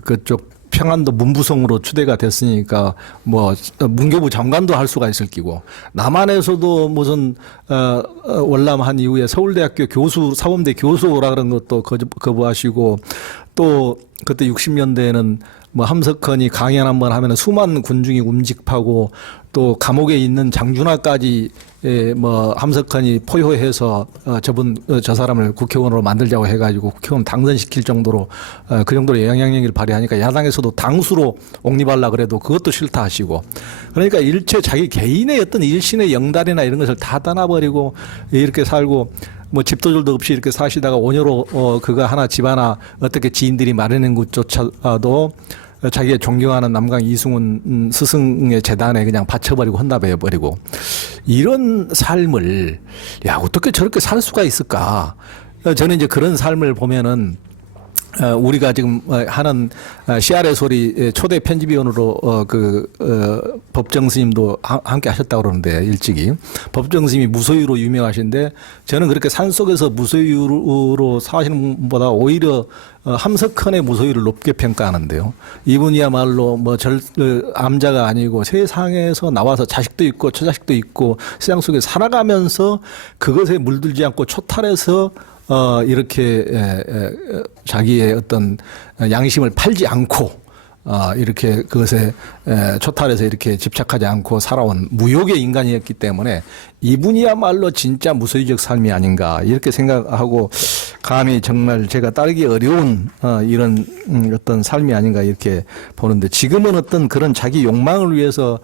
그쪽 평안도 문부성으로 추대가 됐으니까 뭐 문교부 장관도 할 수가 있을 끼고 남한에서도 무슨 월남한 이후에 서울대학교 교수 사범대 교수라 그런 것도 거부하시고 또 그때 60년대에는 뭐 함석헌이 강연 한번 하면 수만 군중이 움직하고 또 감옥에 있는 장준하까지 뭐 함석헌이 포효해서 저 사람을 국회의원으로 만들자고 해가지고 국회의원 당선시킬 정도로 그 정도로 영향력을 발휘하니까 야당에서도 당수로 옹립하려 그래도 그것도 싫다 하시고 그러니까 일체 자기 개인의 어떤 일신의 영달이나 이런 것을 다 떠나버리고 이렇게 살고 뭐 집도줄도 없이 이렇게 사시다가 온여로 그거 하나 집 하나 어떻게 지인들이 마련한 것조차도 자기가 존경하는 남강 이승훈 스승의 재단에 그냥 바쳐버리고 헌납해버리고 이런 삶을 야 어떻게 저렇게 살 수가 있을까? 저는 이제 그런 삶을 보면은 우리가 지금 하는 CR의 소리 초대 편집위원으로 법정 스님도 함께 하셨다고 그러는데 일찍이 법정 스님이 무소유로 유명하신데 저는 그렇게 산속에서 무소유로 사시는 분보다 오히려 함석헌의 무소유를 높게 평가하는데요. 이분이야말로 뭐 암자가 아니고 세상에서 나와서 자식도 있고 처자식도 있고 세상 속에 살아가면서 그것에 물들지 않고 초탈해서 이렇게 자기의 어떤 양심을 팔지 않고 이렇게 그것에 초탈해서 이렇게 집착하지 않고 살아온 무욕의 인간이었기 때문에 이분이야말로 진짜 무소유적 삶이 아닌가 이렇게 생각하고 감히 정말 제가 따르기 어려운 이런 어떤 삶이 아닌가 이렇게 보는데 지금은 어떤 그런 자기 욕망을 위해서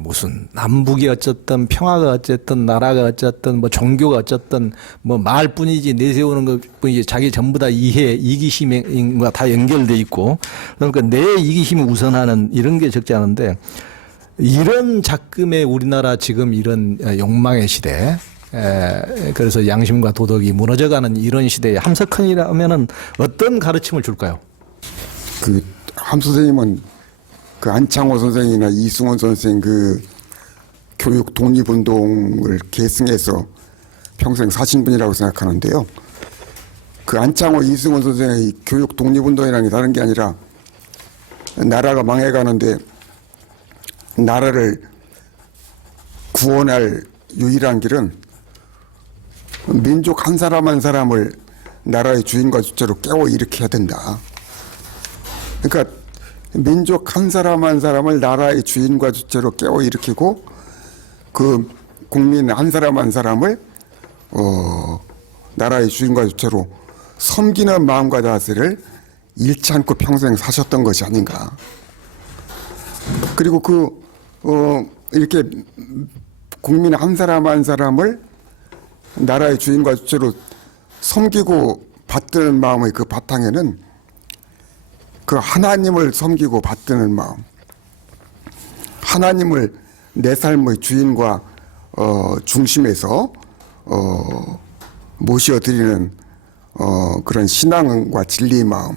무슨 남북이 어쨌든 평화가 어쨌든 나라가 어쨌든 뭐 종교가 어쨌든 뭐 말뿐이지 내세우는 것뿐이지 자기 전부 다 이기심과 다 연결돼 있고 그러니까 내 이기심이 우선하는 이런 게 적지 않은데 이런 작금의 우리나라 지금 이런 욕망의 시대 그래서 양심과 도덕이 무너져가는 이런 시대에 함석헌이라면은 어떤 가르침을 줄까요? 그 함 선생님은 그 안창호 선생이나 이승원 선생 그 교육 독립운동을 계승해서 평생 사신 분이라고 생각하는데요. 그 안창호 이승원 선생의 교육 독립운동이라는 게 다른 게 아니라 나라가 망해가는데 나라를 구원할 유일한 길은 민족 한 사람 한 사람을 나라의 주인과 주체로 깨워 일으켜야 된다. 그러니까 민족 한 사람 한 사람을 나라의 주인과 주체로 깨워 일으키고 그 국민 한 사람 한 사람을 나라의 주인과 주체로 섬기는 마음과 자세를 잃지 않고 평생 사셨던 것이 아닌가. 그리고 이렇게 국민 한 사람 한 사람을 나라의 주인과 주체로 섬기고 받드는 마음의 그 바탕에는 그 하나님을 섬기고 받드는 마음, 하나님을 내 삶의 주인과 중심에서 모셔드리는 그런 신앙과 진리의 마음,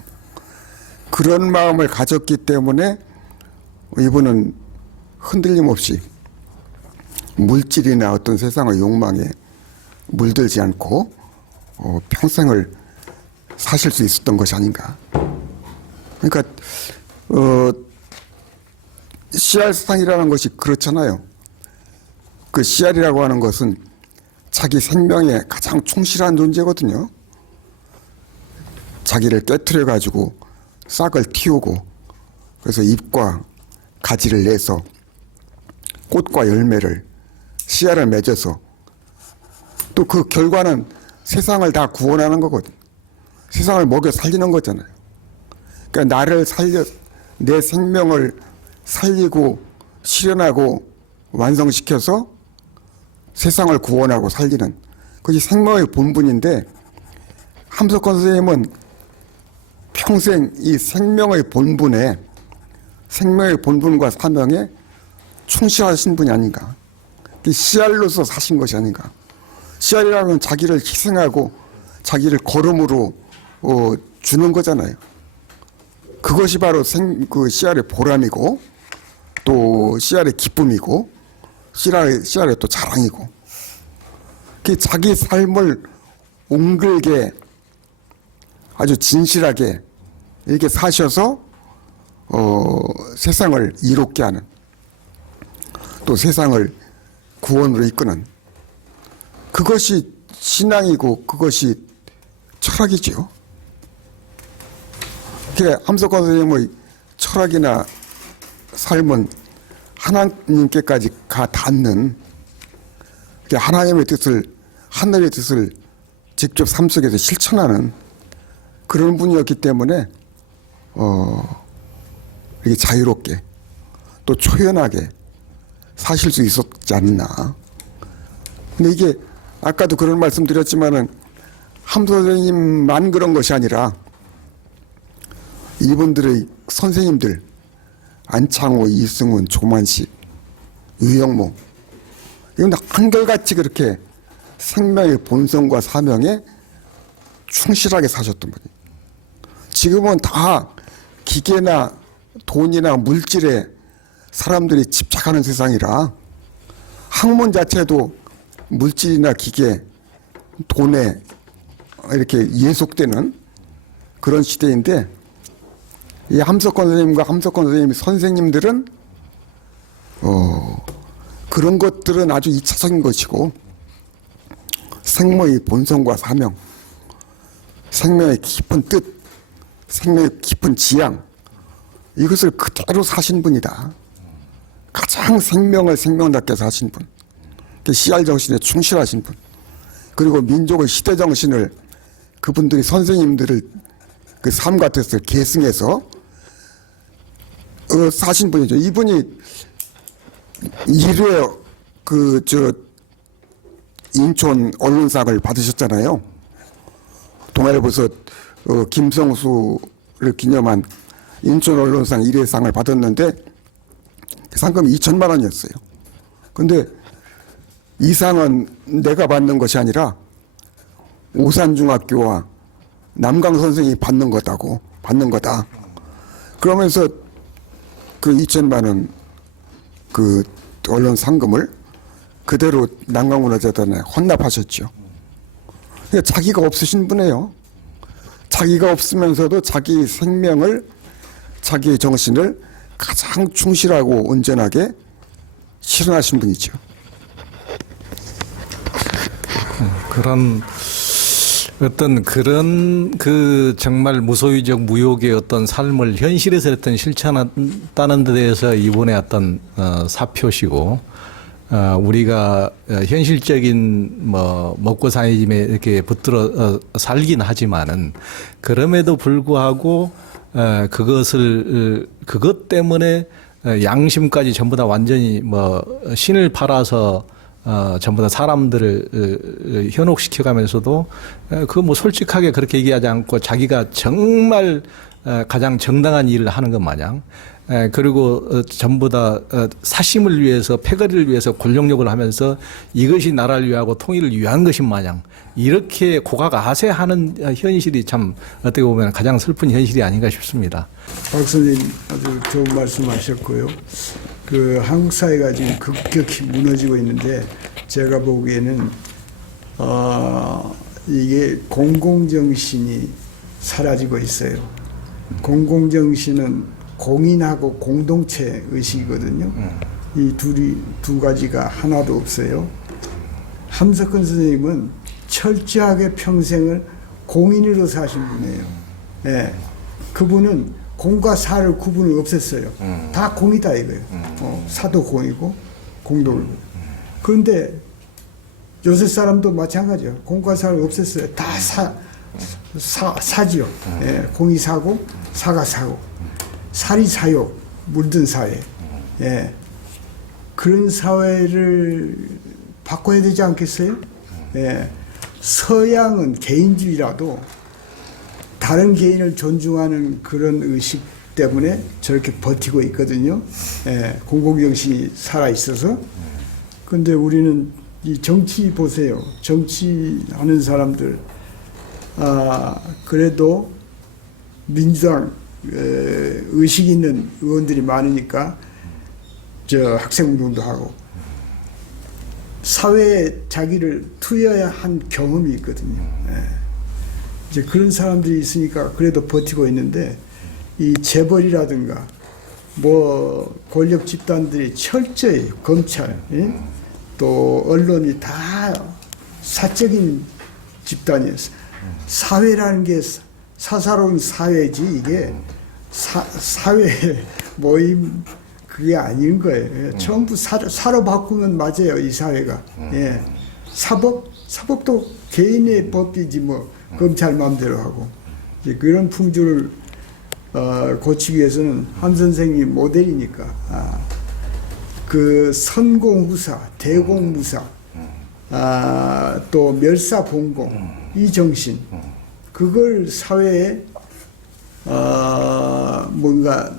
그런 마음을 가졌기 때문에 이분은 흔들림 없이 물질이나 어떤 세상의 욕망에 물들지 않고 평생을 사실 수 있었던 것이 아닌가. 그러니까 씨알 사상이라는 것이 그렇잖아요. 그 씨알이라고 하는 것은 자기 생명에 가장 충실한 존재거든요. 자기를 깨트려 가지고 싹을 틔우고 그래서 잎과 가지를 내서 꽃과 열매를 씨알을 맺어서 또 그 결과는 세상을 다 구원하는 거거든. 세상을 먹여 살리는 거잖아요. 그러니까 나를 내 생명을 살리고 실현하고 완성시켜서 세상을 구원하고 살리는 그것이 생명의 본분인데, 함석헌 선생님은 평생 이 생명의 본분에, 생명의 본분과 사명에 충실하신 분이 아닌가. 씨알로서 사신 것이 아닌가. 씨알이라는 자기를 희생하고 자기를 걸음으로 주는 거잖아요. 그것이 바로 그 씨알의 보람이고, 또 씨알의 기쁨이고, 씨알의 또 자랑이고. 그 자기 삶을 옹글게 아주 진실하게 이렇게 사셔서 세상을 이롭게 하는, 또 세상을 구원으로 이끄는, 그것이 신앙이고 그것이 철학이지요. 함석헌 선생님의 철학이나 삶은 하나님께까지 가 닿는, 하나님의 뜻을, 하늘의 뜻을 직접 삶 속에서 실천하는 그런 분이었기 때문에 이렇게 자유롭게 또 초연하게 사실 수 있었지 않나. 근데 이게 아까도 그런 말씀 드렸지만은 함 선생님만 그런 것이 아니라 이분들의 선생님들, 안창호, 이승훈, 조만식, 유영모, 이건 한결같이 그렇게 생명의 본성과 사명에 충실하게 사셨던 분이. 지금은 다 기계나 돈이나 물질에 사람들이 집착하는 세상이라 학문 자체도 물질이나 기계, 돈에 이렇게 예속되는 그런 시대인데, 이 함석헌 선생님과 함석헌 선생님의 선생님들은 그런 것들은 아주 2차적인 것이고, 생명의 본성과 사명, 생명의 깊은 뜻, 생명의 깊은 지향, 이것을 그대로 사신 분이다. 가장 생명을 생명답게 사신 분, 씨알 정신에 충실하신 분, 그리고 민족의 시대 정신을 그분들이 선생님들을 그 삶과 뜻을 계승해서 사신 분이죠. 이분이 1회 인천 언론상을 받으셨잖아요. 동아일보에서 김성수를 기념한 인천 언론상 1회상을 받았는데 그 상금이 2천만 원이었어요. 근데 이 상은 내가 받는 것이 아니라 오산중학교와 남강 선생이 받는 거다. 그러면서 그 2천만 원 그 언론 상금을 그대로 남강문화재단에 헌납하셨죠. 그러니까 자기가 없으신 분이에요. 자기가 없으면서도 자기 생명을, 자기의 정신을 가장 충실하고 온전하게 실현하신 분이죠. 그런 어떤 그런 그 정말 무소유적 무욕의 어떤 삶을 현실에서 어떤 실천한다는 데 대해서 이번에 어떤 사표시고, 우리가 현실적인 먹고 살림에 이렇게 붙들어 살긴 하지만은 그럼에도 불구하고 그것 때문에 양심까지 전부 다 완전히 신을 팔아서 전부 다 사람들을 현혹시켜가면서도 솔직하게 그렇게 얘기하지 않고 자기가 정말 가장 정당한 일을 하는 것 마냥, 그리고 전부 다 사심을 위해서, 패거리를 위해서 권력욕을 하면서 이것이 나라를 위하고 통일을 위한 것인 마냥 이렇게 고각아세하는 현실이 참 어떻게 보면 가장 슬픈 현실이 아닌가 싶습니다. 박 선생님 아주 좋은 말씀하셨고요. 그 한국 사회가 지금 급격히 무너지고 있는데, 제가 보기에는 이게 공공정신이 사라지고 있어요. 공공정신은 공인하고 공동체 의식이거든요. 이 두 가지가 하나도 없어요. 함석헌 선생님은 철저하게 평생을 공인으로 사신 분이에요. 예. 그분은 공과 사를 구분을 없앴어요. 다 공이다 이거예요. 사도 공이고 공도 공이고. 그런데 요새 사람도 마찬가지예요. 공과 사를 없앴어요. 다 사지요. 예, 공이 사고 사가 사고. 사리사욕 물든 사회, 예, 그런 사회를 바꿔야 되지 않겠어요? 예, 서양은 개인주의라도 다른 개인을 존중하는 그런 의식 때문에 저렇게 버티고 있거든요. 예, 공공정신이 살아있어서. 근데 우리는 이 정치 보세요. 정치하는 사람들, 그래도 민주당 의식 있는 의원들이 많으니까 저 학생운동도 하고 사회에 자기를 투여한 경험이 있거든요. 예. 이제 그런 사람들이 있으니까 그래도 버티고 있는데 이 재벌이라든가 뭐 권력 집단들이 철저히 검찰, 예? 또 언론이 다 사적인 집단이었어. 사회라는 게 사사로운 사회지 이게 사회 모임 그게 아닌 거예요. 전부 사로 바꾸면 맞아요 이 사회가. 예. 사법도 개인의 법이지 뭐 검찰 마음대로 하고 이제 그런 풍조를 고치기 위해서는 한 선생님이 모델이니까 그 선공후사, 대공무사, 또 멸사봉공 이 정신 그걸 사회에 뭔가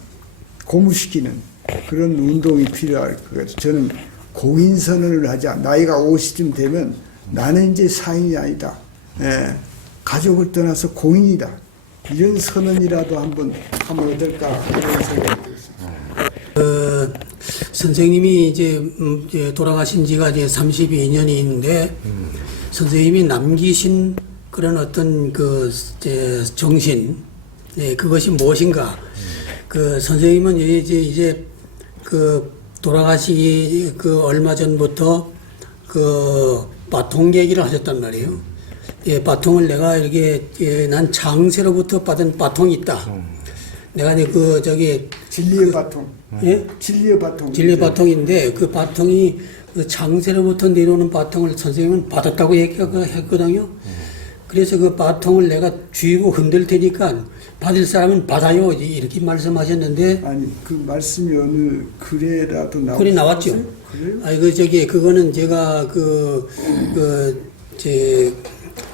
고무시키는 그런 운동이 필요할 것 같아요. 저는 공인선언을 하자. 나이가 50쯤 되면 나는 이제 사인이 아니다. 예, 가족을 떠나서 공인이다. 이런 선언이라도 한번 하면 어떨까 그런 생각이 들었습니다. 선생님이 이제 돌아가신 지가 이제 32년인데 선생님이 남기신 그런 어떤 그 정신, 예, 그것이 무엇인가? 그 선생님은 이제 그 돌아가시기 그 얼마 전부터 그 바통 얘기를 하셨단 말이에요. 예, 바통을 내가 이렇게 난 장세로부터 받은 바통이 있다. 내가 이제 그 저기 진리의 바통. 예? 진리의 바통. 진리의 바통인데 그 바통이 그 장세로부터 내려오는 바통을 선생님은 받았다고 얘기했거든요. 그래서 그 바통을 내가 쥐고 흔들 테니까 받을 사람은 받아요. 이렇게 말씀하셨는데. 아니, 그 말씀이 어느 글에라도 나왔어요? 글이 나왔죠. 그래요? 아니, 그거는 제가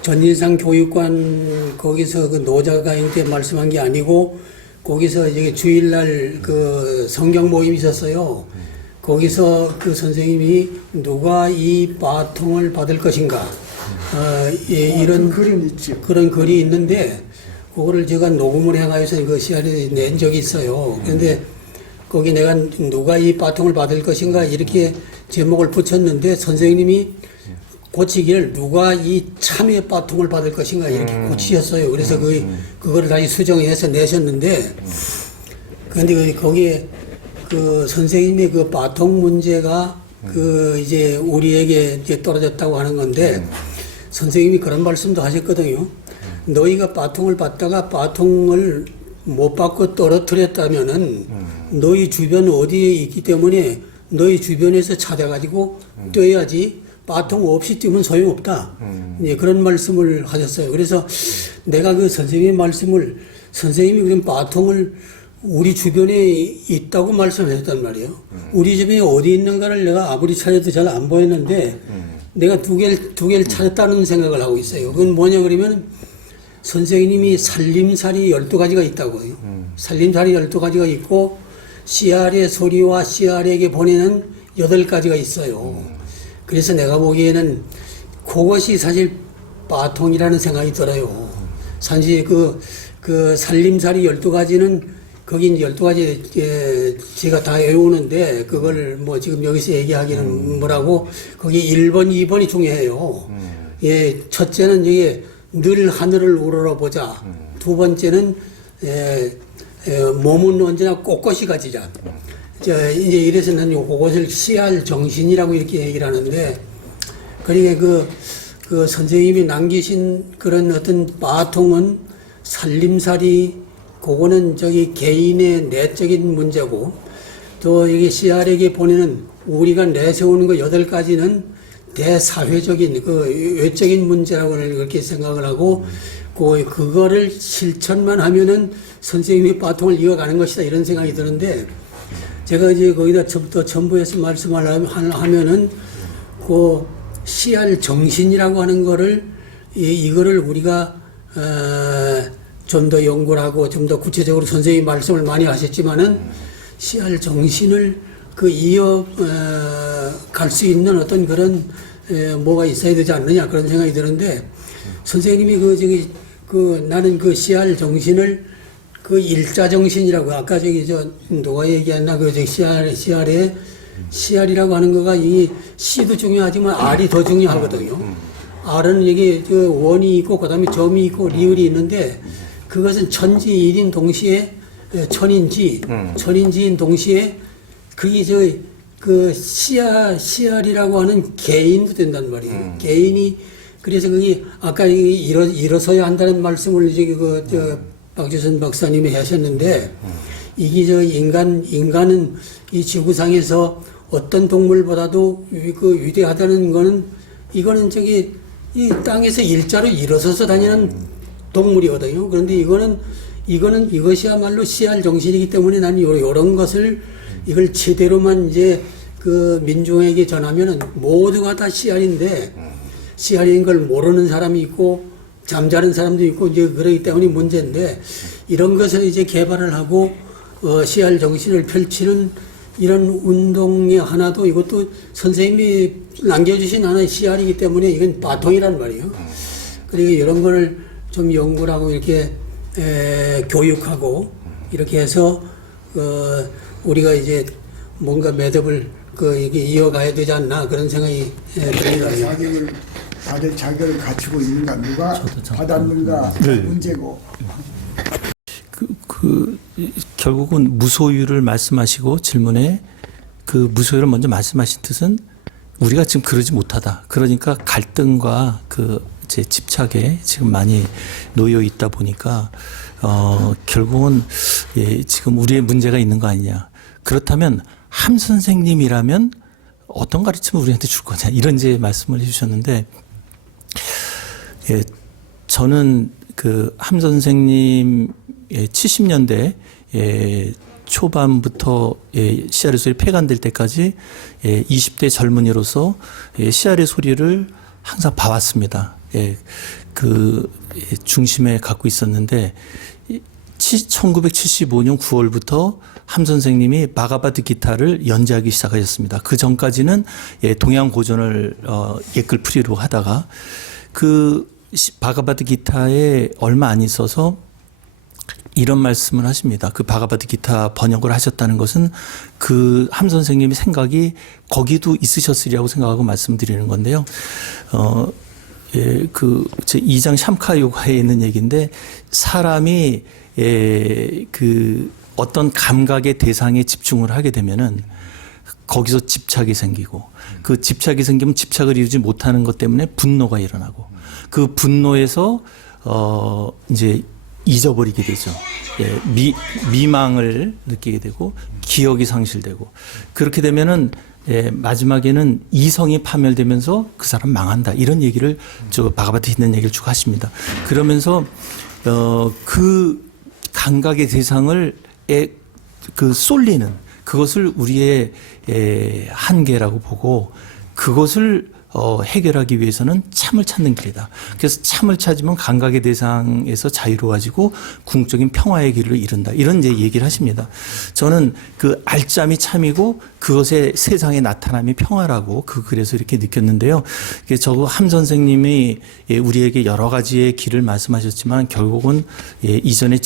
전인상 교육관 거기서 그 노자가인 때 말씀한 게 아니고 거기서 이제 주일날 그 성경 모임이 있었어요. 거기서 그 선생님이 누가 이 바통을 받을 것인가. 예, 이런 글은 있죠. 그런 글이 있는데 그거를 제가 녹음을 해가지고 그 시간에 낸 적이 있어요. 그런데 거기 내가 누가 이 바통을 받을 것인가 이렇게 제목을 붙였는데 선생님이 고치기를 누가 이 참의 바통을 받을 것인가 이렇게 고치셨어요. 그래서 그거를 다시 수정해서 내셨는데 그런데 거기에 그 선생님의 그 바통 문제가 그 이제 우리에게 이제 떨어졌다고 하는 건데 선생님이 그런 말씀도 하셨거든요. 너희가 바통을 받다가 바통을 못 받고 떨어뜨렸다면은 너희 주변 어디에 있기 때문에 너희 주변에서 찾아가지고 뛰어야지 바통 없이 뛰면 소용없다. 예, 그런 말씀을 하셨어요. 그래서 내가 그 선생님의 말씀을 선생님이 그런 바통을 우리 주변에 있다고 말씀하셨단 말이에요. 우리 주변에 어디 있는가를 내가 아무리 찾아도 잘 안 보였는데 내가 두 개를 찾았다는 생각을 하고 있어요. 그건 뭐냐 그러면 선생님이 살림살이 12가지가 있다고요. 살림살이 12가지가 있고 씨알의 소리와 씨알에게 보내는 8가지가 있어요. 그래서 내가 보기에는 그것이 사실 바통이라는 생각이 들어요. 사실 그 살림살이 12가지는 거긴 12가지 제가 다 외우는데 그걸 뭐 지금 여기서 얘기하기는 뭐라고 거기 1번, 2번이 중요해요. 예, 첫째는 이게 늘 하늘을 우러러보자. 두 번째는 몸은 언제나 꼿꼿이 가지자. 이제 이래서는 그것을 씨알 정신이라고 이렇게 얘기를 하는데, 그러니까 그 선생님이 남기신 그런 어떤 바통은 살림살이, 그거는 저기 개인의 내적인 문제고, 또 이게 씨알에게 보내는 우리가 내세우는 거 8가지는 대사회적인 그 외적인 문제라고 그렇게 생각을 하고, 그거를 실천만 하면은 선생님이 바통을 이어가는 것이다 이런 생각이 드는데 제가 이제 거기다 또 첨부해서 말씀하면은 그 CR 정신이라고 하는 거를 이거를 우리가 좀 더 연구를 하고 좀 더 구체적으로 선생님이 말씀을 많이 하셨지만은 CR 정신을 그 이어 갈 수 있는 어떤 그런 뭐가 있어야 되지 않느냐 그런 생각이 드는데 선생님이 나는 그 CR 정신을 그 일자 정신이라고 아까 누가 얘기했나 CR이라고 하는 거가 이 C도 중요하지만 R이 더 중요하거든요. R은 이게 그 원이 있고 그다음에 점이 있고 리을이 있는데 그것은 천지일인 동시에 천인지인 동시에 그게 그 CR이라고 하는 개인도 된단 말이에요. 개인이 그래서 그게 아까 일어서야 한다는 말씀을 박주선 박사님이 하셨는데 이게 인간은 이 지구상에서 어떤 동물보다도 그 위대하다는 거는 이거는 이 땅에서 일자로 일어서서 다니는 동물이거든요. 그런데 이것이야말로 CR 정신이기 때문에 나는 요런 것을 이걸 제대로만 이제 그 민중에게 전하면은 모두가 다 CR인데 CR인 걸 모르는 사람이 있고 잠자는 사람도 있고 이제 그러기 때문에 문제인데 이런 것을 이제 개발을 하고 CR 정신을 펼치는 이런 운동의 하나도 이것도 선생님이 남겨주신 하나의 CR이기 때문에 이건 바통이란 말이에요. 그리고 이런 거를 좀 연구를 하고 이렇게 교육하고 이렇게 해서 우리가 이제 뭔가 매듭을 이게 이어가야 되지 않나 그런 생각이 듭니다. 다들 자격을 갖추고 있는가 누가 받았는가 문제고. 결국은 무소유를 말씀하시고 질문에 그 무소유를 먼저 말씀하신 뜻은 우리가 지금 그러지 못하다. 그러니까 갈등과 제 집착에 지금 많이 놓여 있다 보니까 결국은 지금 우리의 문제가 있는 거 아니냐. 그렇다면 함 선생님이라면 어떤 가르침을 우리한테 줄 거냐 이런 이제 말씀을 해주셨는데 저는 함 선생님 70년대 초반부터 CR의 소리 폐간될 때까지 20대 젊은이로서 CR의 소리를 항상 봐왔습니다. 그 중심에 갖고 있었는데 1975년 9월부터 함 선생님이 바가바드 기타를 연주하기 시작하셨습니다. 그 전까지는 동양 고전을 예끌풀이로 하다가 그 바가바드 기타에 얼마 안 있어서 이런 말씀을 하십니다. 그 바가바드 기타 번역을 하셨다는 것은 그 함 선생님의 생각이 거기도 있으셨으리라고 생각하고 말씀드리는 건데요. 제 2장 샴카 요가에 있는 얘기인데 사람이 어떤 감각의 대상에 집중을 하게 되면은 거기서 집착이 생기고 그 집착이 생기면 집착을 이루지 못하는 것 때문에 분노가 일어나고 그 분노에서 이제 잊어버리게 되죠. 미망을 느끼게 되고 기억이 상실되고 그렇게 되면은 마지막에는 이성이 파멸되면서 그 사람 망한다 이런 얘기를 바가바드에 있는 얘기를 쭉 하십니다. 그러면서 그 감각의 대상을 쏠리는 그것을 우리의 한계라고 보고 그것을 해결하기 위해서는 참을 찾는 길이다. 그래서 참을 찾으면 감각의 대상에서 자유로워지고 궁극적인 평화의 길을 이룬다. 이런 이제 얘기를 하십니다. 저는 그 알짬이 참이고 그것의 세상에 나타남이 평화라고 그 글에서 이렇게 느꼈는데요. 함 선생님이 우리에게 여러 가지의 길을 말씀하셨지만 결국은 이전에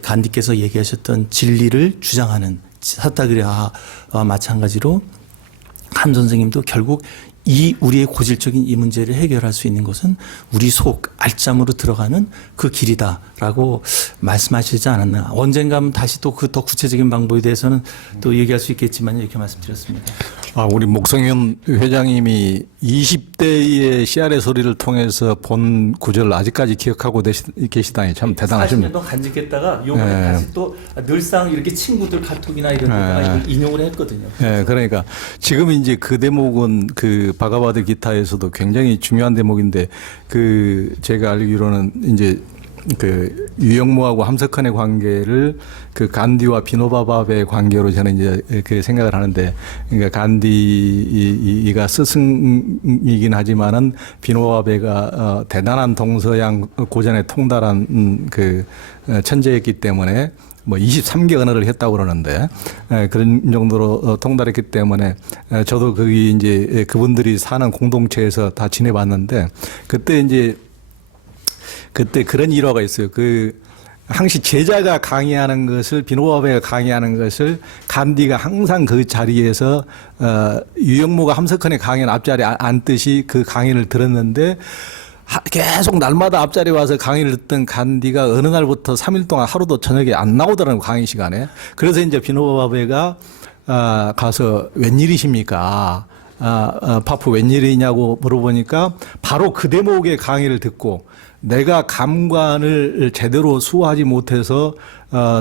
간디께서 얘기하셨던 진리를 주장하는 사타그레아와 마찬가지로 함 선생님도 결국 우리의 고질적인 이 문제를 해결할 수 있는 것은 우리 속 알짬으로 들어가는 그 길이다라고 말씀하시지 않았나. 언젠가는 다시 또 그 더 구체적인 방법에 대해서는 또 얘기할 수 있겠지만 이렇게 말씀드렸습니다. 우리 목성현 회장님이 20대의 CR의 소리를 통해서 본 구절을 아직까지 기억하고 계시다니 참 대단하십니다. 40년 간직했다가 요번에 다시 또 늘상 이렇게 친구들 카톡이나 이런 데다가 이걸 인용을 했거든요. 그러니까 지금 이제 그 대목은 그 바가바드 기타에서도 굉장히 중요한 대목인데 그 제가 알기로는 이제 그 유영모하고 함석헌의 관계를 그 간디와 비노바밥의 관계로 저는 이제 그 생각을 하는데, 그러니까 간디가 스승이긴 하지만은 비노바베가 대단한 동서양 고전에 통달한 그 천재였기 때문에 뭐 23개 언어를 했다고 그러는데, 그런 정도로 통달했기 때문에 저도 거기 이제 그분들이 사는 공동체에서 다 지내봤는데, 그때 그런 일화가 있어요. 그 항시 제자가 강의하는 것을, 비노바베가 강의하는 것을 간디가 항상 그 자리에서 유영모가 함석헌의 강의는 앞자리에 앉듯이 그 강의를 들었는데, 계속 날마다 앞자리에 와서 강의를 듣던 간디가 어느 날부터 3일 동안 하루도 저녁에 안 나오더라고요, 강의 시간에. 그래서 이제 비노바베가 가서 웬일이십니까? 파프 웬일이냐고 물어보니까 바로 그 대목의 강의를 듣고, 내가 감관을 제대로 수호하지 못해서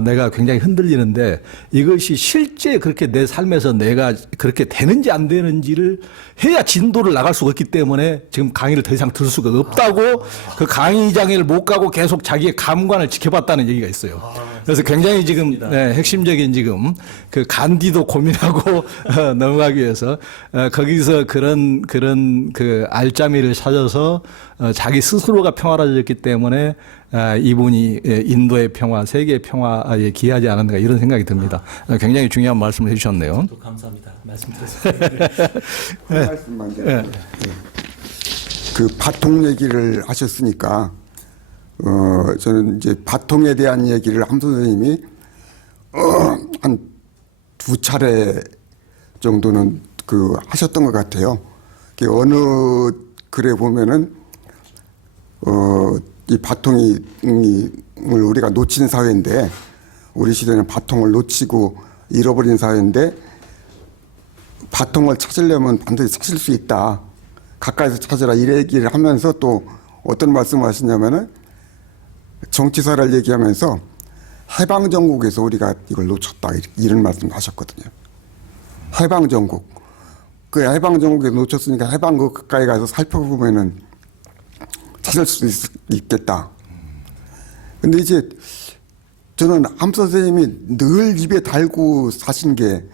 내가 굉장히 흔들리는데, 이것이 실제 그렇게 내 삶에서 내가 그렇게 되는지 안 되는지를 해야 진도를 나갈 수가 없기 때문에 지금 강의를 더 이상 들을 수가 없다고, 그 강의장을 못 가고 계속 자기의 감관을 지켜봤다는 얘기가 있어요. 그래서 굉장히 지금 핵심적인 지금 그 간디도 고민하고 넘어가기 위해서 거기서 그런 그 알짜미를 찾아서 자기 스스로가 평화로워졌기 때문에 이분이 인도의 평화, 세계의 평화에 기여하지 않았는가, 이런 생각이 듭니다. 굉장히 중요한 말씀을 해주셨네요. 또 감사합니다. 말씀 드렸습니다. 한 말씀만 드릴게요. 그 바통 얘기를 하셨으니까 저는 이제 바통에 대한 얘기를 함 선생님이 한 2차례 정도는 그 하셨던 것 같아요. 어느 글에 보면은 이 바통을 우리가 놓친 사회인데, 우리 시대는 바통을 놓치고 잃어버린 사회인데, 바통을 찾으려면 반드시 찾을 수 있다, 가까이서 찾으라, 이 얘기를 하면서 또 어떤 말씀을 하시냐면은 정치사를 얘기하면서 해방정국에서 우리가 이걸 놓쳤다, 이런 말씀을 하셨거든요. 해방정국. 그 해방정국에서 놓쳤으니까 해방 그 가까이 가서 살펴보면은 찾을 수 있겠다. 근데 이제 저는 함 선생님이 늘 입에 달고 사신 게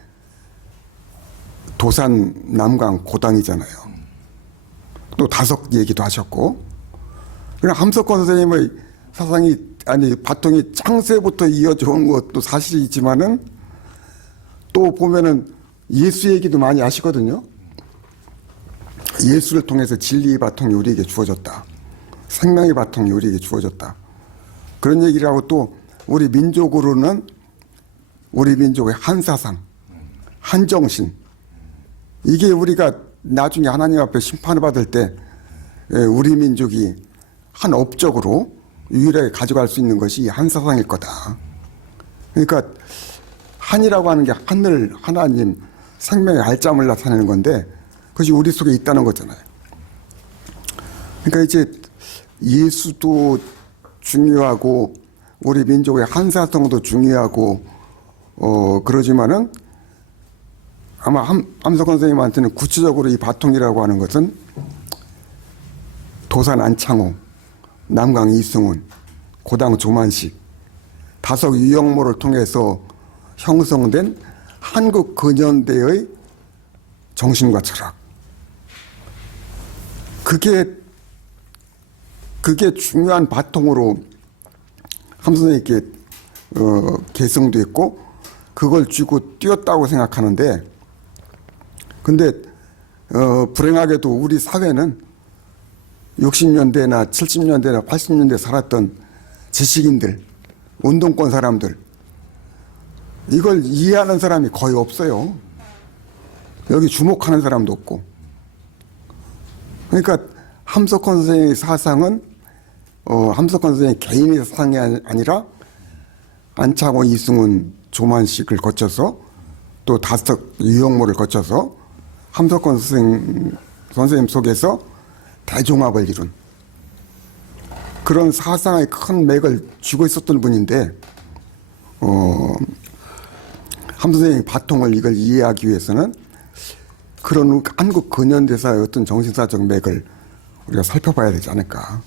도산, 남강, 고당이잖아요. 또 다석 얘기도 하셨고, 그냥 함석헌 선생님의 사상이, 아니 바통이 창세부터 이어져 온 것도 사실이지만은 또 보면은 예수 얘기도 많이 하시거든요. 예수를 통해서 진리의 바통이 우리에게 주어졌다, 생명의 바통이 우리에게 주어졌다, 그런 얘기를 하고, 또 우리 민족으로는 우리 민족의 한 사상, 한 정신, 이게 우리가 나중에 하나님 앞에 심판을 받을 때 우리 민족이 한 업적으로 유일하게 가져갈 수 있는 것이 한 사상일 거다. 그러니까 한이라고 하는 게 하늘, 하나님, 생명의 알짬을 나타내는 건데, 그것이 우리 속에 있다는 거잖아요. 그러니까 이제 예수도 중요하고 우리 민족의 한 사상도 중요하고 그러지만은 아마 함석헌 선생님한테는 구체적으로 이 바통이라고 하는 것은 도산 안창호, 남강 이승훈, 고당 조만식, 다석 유영모를 통해서 형성된 한국 근현대의 정신과 철학, 그게 중요한 바통으로 함 선생님께 계승됐고, 그걸 쥐고 뛰었다고 생각하는데, 근데 불행하게도 우리 사회는 60년대나 70년대나 80년대 살았던 지식인들, 운동권 사람들, 이걸 이해하는 사람이 거의 없어요. 여기 주목하는 사람도 없고. 그러니까 함석헌 선생님의 사상은 함석헌 선생님 개인의 사상이 아니라 안창호, 이승훈, 조만식을 거쳐서 또 다석 유영모를 거쳐서 함석헌 선생님 속에서 대종합을 이룬 그런 사상의 큰 맥을 쥐고 있었던 분인데, 함 선생님 바통을 이걸 이해하기 위해서는 그런 한국 근현대사의 어떤 정신사적 맥을 우리가 살펴봐야 되지 않을까.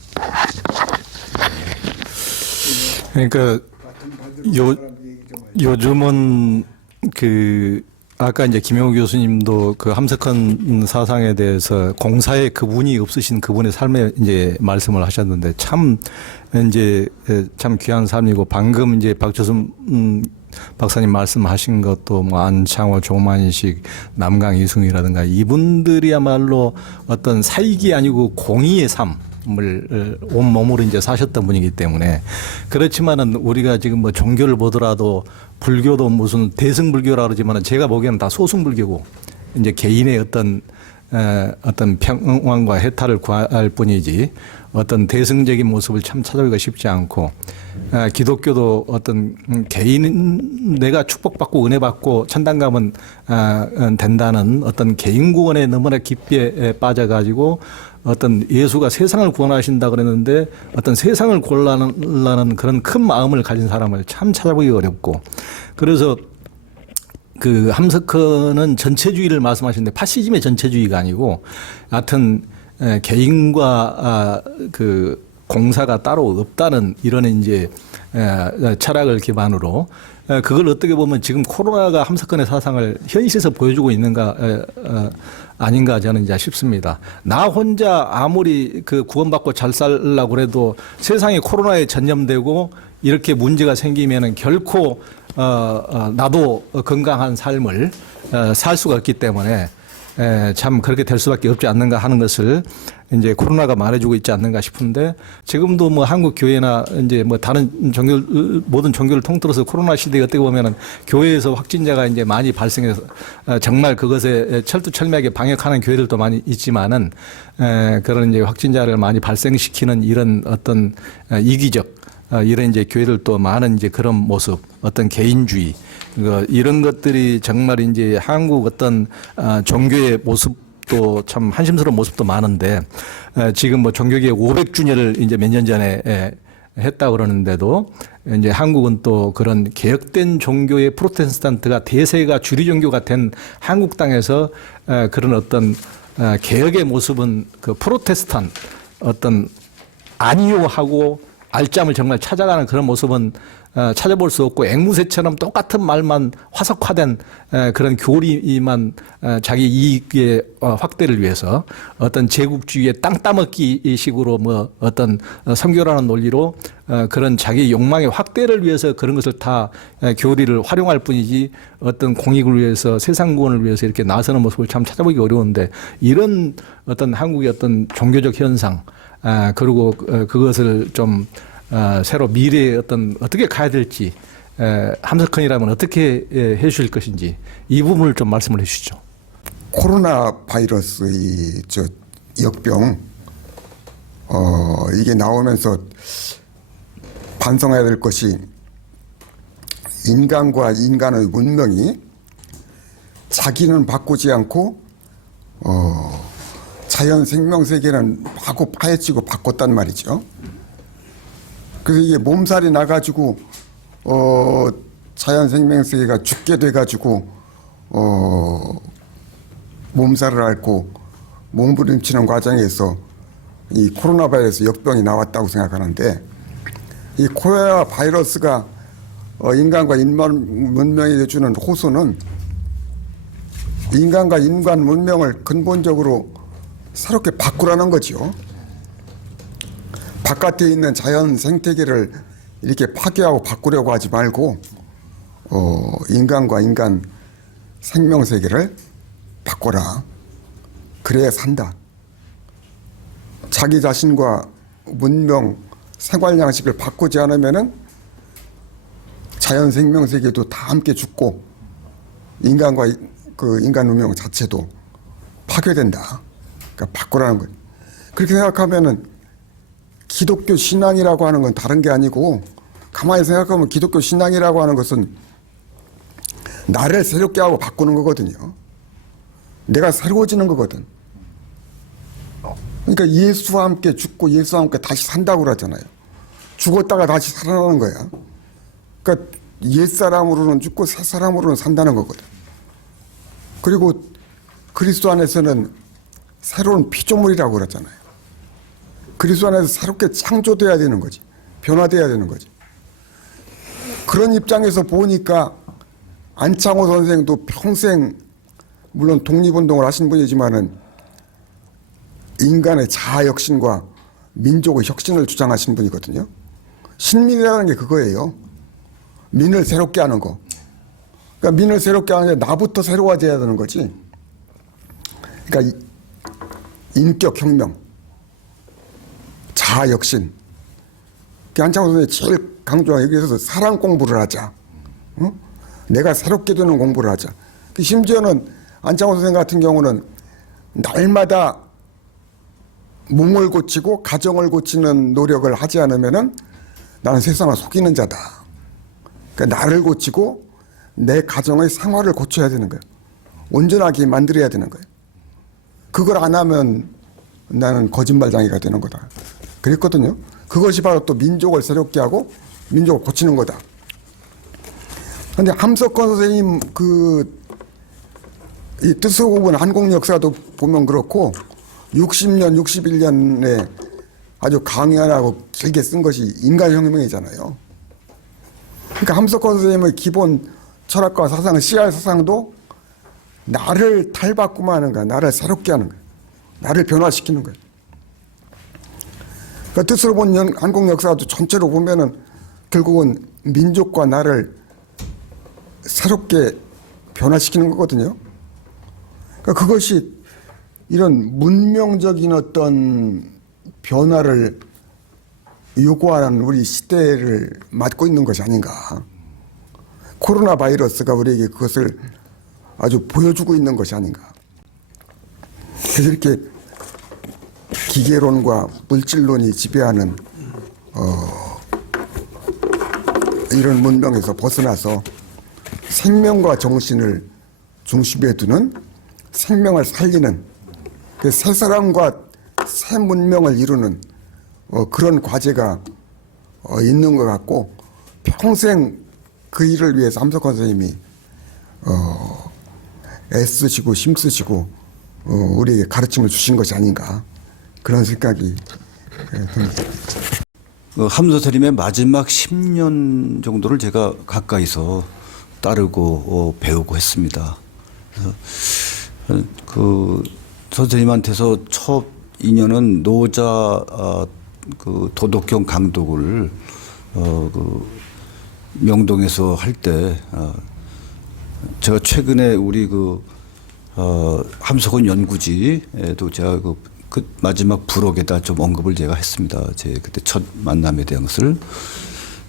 그러니까 요즘은 그 아까 이제 김영우 교수님도 그 함석헌 사상에 대해서 공사에 그분이 없으신 그분의 삶에 이제 말씀을 하셨는데 참 이제 참 귀한 삶이고 방금 이제 박조순 박사님 말씀하신 것도 뭐 안창호, 조만식, 남강 이승이라든가 이분들이야말로 어떤 사익이 아니고 공의의 삶을 온몸으로 이제 사셨던 분이기 때문에 그렇지만은 우리가 지금 뭐 종교를 보더라도 불교도 무슨 대승불교라 그러지만은 제가 보기에는 다 소승불교고 이제 개인의 어떤 평안과 해탈을 구할 뿐이지 어떤 대승적인 모습을 참 찾아보기가 쉽지 않고 기독교도 어떤 개인 내가 축복받고 은혜받고 천당가면 된다는 어떤 개인 구원에 너무나 깊게 빠져가지고 어떤 예수가 세상을 구원하신다 그랬는데 어떤 세상을 구하려는 그런 큰 마음을 가진 사람을 참 찾아보기 어렵고 그래서 그 함석헌은 전체주의를 말씀하시는데 파시즘의 전체주의가 아니고 하여튼 개인과 그 공사가 따로 없다는 이런 이제 철학을 기반으로 그걸 어떻게 보면 지금 코로나가 함석헌의 사상을 현실에서 보여주고 있는가 아닌가 저는 이제 싶습니다. 나 혼자 아무리 그 구원받고 잘 살려고 그래도 세상에 코로나에 전염되고 이렇게 문제가 생기면은 결코 나도 건강한 삶을 살 수가 없기 때문에 참 그렇게 될 수밖에 없지 않는가 하는 것을 이제 코로나가 말해주고 있지 않는가 싶은데 지금도 뭐 한국 교회나 이제 뭐 다른 종교 모든 종교를 통틀어서 코로나 시대에 어떻게 보면은 교회에서 확진자가 이제 많이 발생해서 정말 그것에 철두철미하게 방역하는 교회들도 많이 있지만은 그런 이제 확진자를 많이 발생시키는 이런 어떤 이기적 이런 이제 교회들도 많은 이제 그런 모습, 어떤 개인주의, 이런 것들이 정말 이제 한국 어떤 종교의 모습도 참 한심스러운 모습도 많은데 지금 뭐 종교개혁 500주년을 이제 몇 년 전에 했다 그러는데도 이제 한국은 또 그런 개혁된 종교의 프로테스탄트가 대세가 주류 종교가 된 한국 땅에서 그런 어떤 개혁의 모습은 그 프로테스탄 어떤 아니요 하고 알짬을 정말 찾아가는 그런 모습은 찾아볼 수 없고 앵무새처럼 똑같은 말만 화석화된 그런 교리만 자기 이익의 확대를 위해서 어떤 제국주의의 땅 따먹기 식으로 뭐 어떤 선교라는 논리로 그런 자기 욕망의 확대를 위해서 그런 것을 다 교리를 활용할 뿐이지 어떤 공익을 위해서 세상 구원을 위해서 이렇게 나서는 모습을 참 찾아보기 어려운데 이런 어떤 한국의 어떤 종교적 현상 그리고 그것을 좀 새로 미래에 어떻게 가야 될지 함석헌이라면 어떻게 해 주실 것인지 이 부분을 좀 말씀을 해 주시죠. 코로나 바이러스의 저 역병 이게 나오면서 반성해야 될 것이 인간과 인간의 문명이 자기는 바꾸지 않고 자연 생명 세계는 마구 파헤치고 바꿨단 말이죠. 그래서 이게 몸살이 나가지고 자연 생명 세계가 죽게 돼가지고 몸살을 앓고 몸부림치는 과정에서 이 코로나 바이러스 역병이 나왔다고 생각하는데 이 코로나 바이러스가 인간과 인간 문명에게 주는 호소는 인간과 인간 문명을 근본적으로 새롭게 바꾸라는 거죠. 바깥에 있는 자연 생태계를 이렇게 파괴하고 바꾸려고 하지 말고 인간과 인간 생명 세계를 바꿔라. 그래야 산다. 자기 자신과 문명, 생활 양식을 바꾸지 않으면은 자연 생명 세계도 다 함께 죽고 인간과 그 인간 문명 자체도 파괴된다. 그러니까 바꾸라는 거예요. 그렇게 생각하면은 기독교 신앙이라고 하는 건 다른 게 아니고 가만히 생각하면 기독교 신앙이라고 하는 것은 나를 새롭게 하고 바꾸는 거거든요. 내가 새로워지는 거거든. 그러니까 예수와 함께 죽고 예수와 함께 다시 산다고 그러잖아요. 죽었다가 다시 살아나는 거야. 그러니까 옛사람으로는 죽고 새사람으로는 산다는 거거든. 그리고 그리스도 안에서는 새로운 피조물이라고 그랬잖아요. 그리스도 안에서 새롭게 창조돼야 되는 거지. 변화돼야 되는 거지. 그런 입장에서 보니까 안창호 선생도 평생 물론 독립운동을 하신 분이지만은 인간의 자아 혁신과 민족의 혁신을 주장하신 분이거든요. 신민이라는 게 그거예요. 민을 새롭게 하는 거. 그러니까 민을 새롭게 하는 게 나부터 새로워져야 되는 거지. 그러니까 인격 혁명, 자아 혁신. 안창호 선생님이 제일 강조하는 여기서 사랑 공부를 하자. 응? 내가 새롭게 되는 공부를 하자. 심지어는 안창호 선생 같은 경우는 날마다 몸을 고치고 가정을 고치는 노력을 하지 않으면은 나는 세상을 속이는 자다. 그러니까 나를 고치고 내 가정의 생활을 고쳐야 되는 거예요. 온전하게 만들어야 되는 거예요. 그걸 안 하면 나는 거짓말쟁이가 되는 거다. 그랬거든요. 그것이 바로 또 민족을 새롭게 하고 민족을 고치는 거다. 근데 함석헌 선생님 이 뜻을 보면 한국 역사도 보면 그렇고 60년, 61년에 아주 강연하고 길게 쓴 것이 인간혁명이잖아요. 그러니까 함석헌 선생님의 기본 철학과 사상, 씨알 사상도 나를 탈바꿈하는 거야. 나를 새롭게 하는 거야. 나를 변화시키는 거야. 그러니까 뜻으로 본 한국 역사도 전체로 보면은 결국은 민족과 나를 새롭게 변화시키는 거거든요. 그러니까 그것이 이런 문명적인 어떤 변화를 요구하는 우리 시대를 맞고 있는 것이 아닌가. 코로나 바이러스가 우리에게 그것을 아주 보여주고 있는 것이 아닌가. 그래서 이렇게 기계론과 물질론이 지배하는 이런 문명에서 벗어나서 생명과 정신을 중심에 두는 생명을 살리는 새 사람과 새 문명을 이루는 그런 과제가 있는 것 같고 평생 그 일을 위해서 함석헌 선생님이 애쓰시고 힘쓰시고 우리에게 가르침을 주신 것이 아닌가 그런 생각이 듭니다. 함선생님의 마지막 10년 정도를 제가 가까이서 따르고 배우고 했습니다. 그래서 그 선생님한테서 첫 인연은 노자 그 도덕경 강독을 그 명동에서 할 때 제가 최근에 우리 그 함석헌 연구지에도 제가 그 마지막 부록에다 좀 언급을 제가 했습니다. 제 그때 첫 만남에 대한 것을.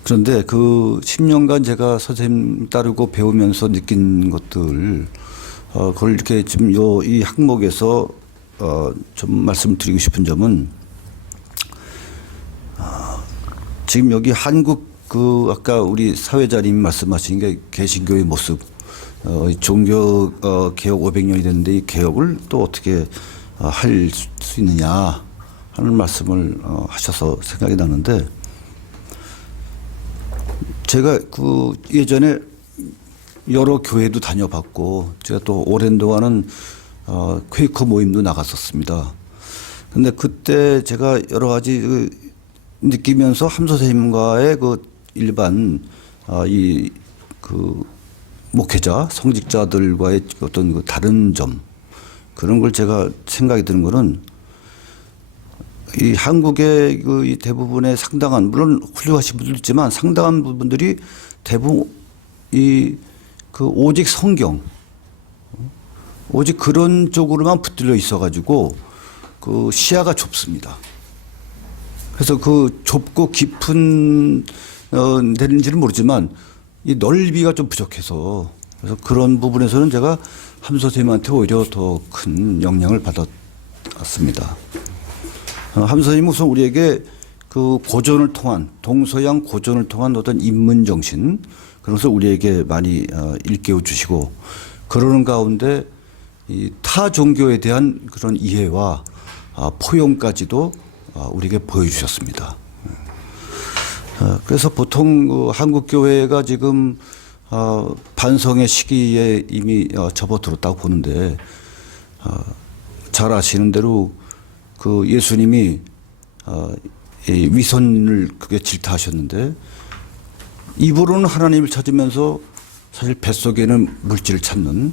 그런데 그 10년간 제가 선생님 따르고 배우면서 느낀 것들, 그걸 이렇게 지금 이 항목에서 좀 말씀드리고 싶은 점은, 지금 여기 한국 아까 우리 사회자님 말씀하신 게 개신교의 모습, 종교 개혁 500년이 됐는데 이 개혁을 또 어떻게 할 수 있느냐 하는 말씀을 하셔서 생각이 나는데, 제가 그 예전에 여러 교회도 다녀봤고 제가 또 오랜 동안은 퀘이커 모임도 나갔었습니다. 근데 그때 제가 여러 가지 느끼면서 함 선생님과의 그 일반 이 그 목회자 성직자들과의 어떤 그 다른 점, 그런 걸 제가 생각이 드는 거는, 이 한국의 이 대부분의 상당한, 물론 훌륭하신 분들도 있지만 상당한 부분들이 대부분 그 오직 성경, 오직 그런 쪽으로만 붙들려 있어가지고 그 시야가 좁습니다. 그래서 그 좁고 깊은 되는지는 모르지만 이 넓이가 좀 부족해서, 그래서 그런 부분에서는 제가 함 선생님한테 오히려 더 큰 영향을 받았습니다. 함 선생님은 우선 우리에게 그 고전을 통한, 동서양 고전을 통한 어떤 인문 정신, 그런 것을 우리에게 많이 일깨워 주시고, 그러는 가운데 이 타 종교에 대한 그런 이해와 포용까지도 우리에게 보여주셨습니다. 그래서 보통 그 한국 교회가 지금 반성의 시기에 이미 접어들었다고 보는데, 잘 아시는 대로 그 예수님이 이 위선을 그게 질타하셨는데 입으로는 하나님을 찾으면서 사실 뱃속에는 물질을 찾는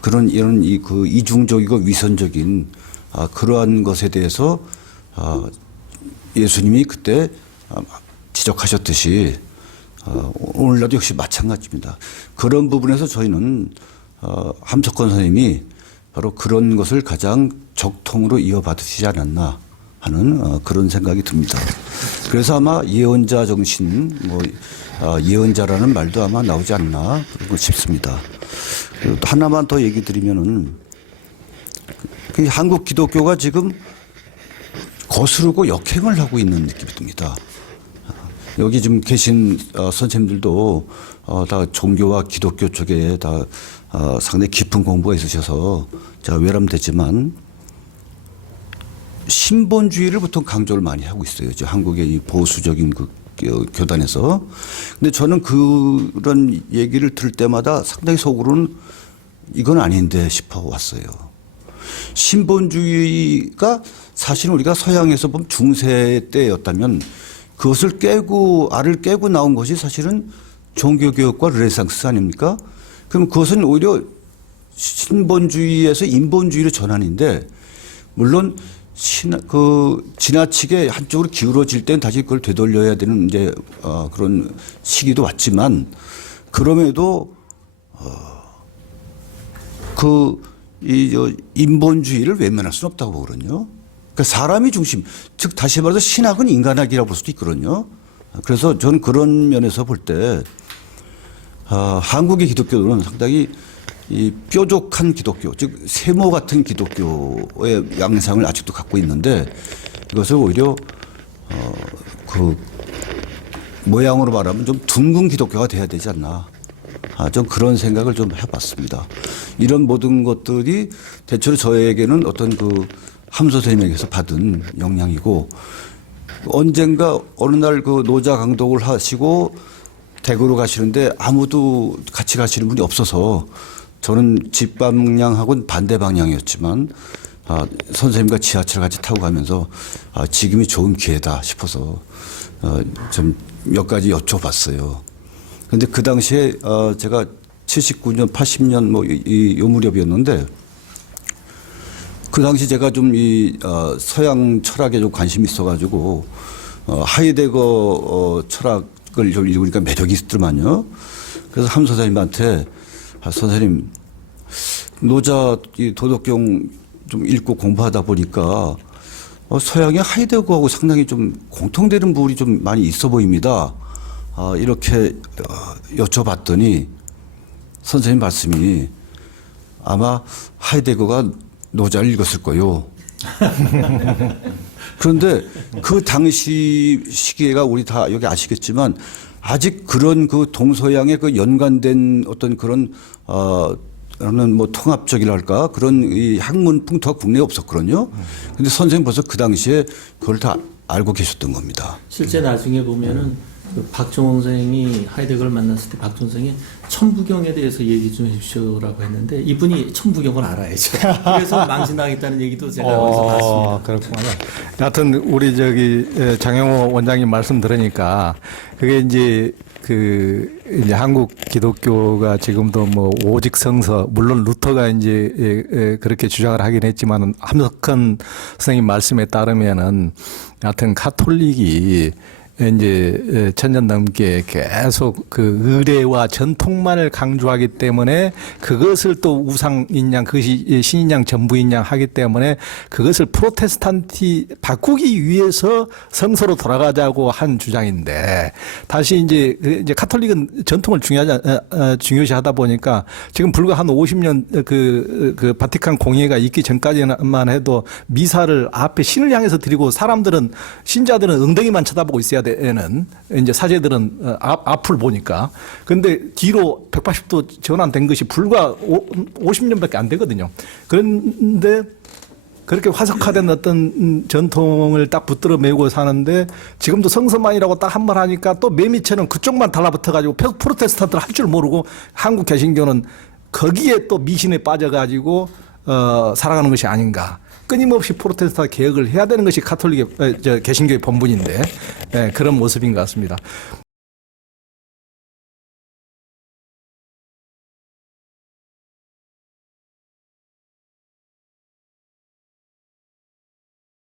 그런 이런 그 이중적이고 위선적인 그러한 것에 대해서 예수님이 그때 지적하셨듯이 오늘날도 역시 마찬가지입니다. 그런 부분에서 저희는 함석헌 선생님이 바로 그런 것을 가장 적통으로 이어받으시지 않았나 하는 그런 생각이 듭니다. 그래서 아마 예언자 정신, 예언자라는 말도 아마 나오지 않나 싶습니다. 그리고 또 하나만 더 얘기 드리면은 그 한국 기독교가 지금 거스르고 역행을 하고 있는 느낌이 듭니다. 여기 지금 계신 선생님들도 다 종교와 기독교 쪽에 다 상당히 깊은 공부가 있으셔서 제가 외람되지만 신본주의를 보통 강조를 많이 하고 있어요. 한국의 이 보수적인 그 교단에서. 근데 저는 그런 얘기를 들을 때마다 상당히 속으로는 이건 아닌데 싶어 왔어요. 신본주의가 사실 우리가 서양에서 보면 중세 때였다면 그것을 깨고 알을 깨고 나온 것이 사실은 종교개혁과 르네상스 아닙니까? 그럼 그것은 오히려 신본주의에서 인본주의로 전환인데 물론 지나치게 한쪽으로 기울어질 때는 다시 그걸 되돌려야 되는 이제 그런 시기도 왔지만 그럼에도 인본주의를 외면할 수는 없다고 보거든요. 그러니까 사람이 중심, 즉 다시 말해서 신학은 인간학이라고 볼 수도 있거든요. 그래서 저는 그런 면에서 볼 때 한국의 기독교는 상당히 이 뾰족한 기독교, 즉 세모 같은 기독교의 양상을 아직도 갖고 있는데 이것을 오히려 그 모양으로 말하면 좀 둥근 기독교가 돼야 되지 않나. 좀 그런 생각을 좀 해봤습니다. 이런 모든 것들이 대체로 저에게는 어떤 그 함 선생님에게서 받은 영향이고 언젠가 어느 날 그 노자 강독을 하시고 대구로 가시는데 아무도 같이 가시는 분이 없어서 저는 집 방향하고는 반대 방향이었지만 선생님과 지하철 같이 타고 가면서 지금이 좋은 기회다 싶어서 좀 몇 가지 여쭤봤어요. 그런데 그 당시에 제가 79년, 80년 요 무렵이었는데 그 당시 제가 좀 이 서양 철학에 좀 관심이 있어가지고 하이데거 철학을 좀 읽으니까 매력이 있더만요. 그래서 함 선생님한테 선생님 노자 이 도덕경 좀 읽고 공부하다 보니까 서양의 하이데거하고 상당히 좀 공통되는 부분이 좀 많이 있어 보입니다. 이렇게 여쭤봤더니 선생님 말씀이 아마 하이데거가 노자를 읽었을 거요. 그런데 그 당시 시기가 우리 다 여기 아시겠지만 아직 그런 그 동서양의 그 연관된 어떤 그런 라는 뭐 통합적이랄까 그런 이 학문 풍토가 국내에 없었거든요. 근데 선생님 벌써 그 당시에 그걸 다 알고 계셨던 겁니다. 실제 나중에 보면은 그 박종원 선생이 하이데거를 만났을 때 박종원 선생이 천부경에 대해서 얘기 좀 해주시오라고 했는데 이분이 천부경을 알아야죠. 그래서 망신당했다는 얘기도 제가 어디서 봤습니다. 그렇구나. 여하튼 우리 장영호 원장님 말씀 들으니까 그게 이제 이제 한국 기독교가 지금도 뭐 오직 성서 물론 루터가 이제 그렇게 주장을 하긴 했지만 함석헌 선생님 말씀에 따르면은 여하튼 카톨릭이 이제 천년 넘게 계속 그 의례와 전통만을 강조하기 때문에 그것을 또 우상인 양 그것이 신인 양 전부인 양 하기 때문에 그것을 프로테스탄티 바꾸기 위해서 성서로 돌아가자고 한 주장인데 다시 이제 카톨릭은 전통을 중요시하다 보니까 지금 불과 한 50년 그 바티칸 공의회가 있기 전까지만 해도 미사를 앞에 신을 향해서 드리고 사람들은 신자들은 엉덩이만 쳐다보고 있어야 에는 이제 사제들은 앞을 보니까 근데 뒤로 180도 전환된 것이 불과 50년밖에 안 되거든요. 그런데 그렇게 화석화된 어떤 전통을 딱 붙들어 메고 사는데 지금도 성서만이라고 딱 한 말 하니까 또 매미처럼 그쪽만 달라붙어 가지고 프로테스탄트를 할 줄 모르고 한국 개신교는 거기에 또 미신에 빠져 가지고 살아가는 것이 아닌가. 끊임없이 프로테스탄 개혁을 해야 되는 것이 개신교의 본분인데 그런 모습인 것 같습니다.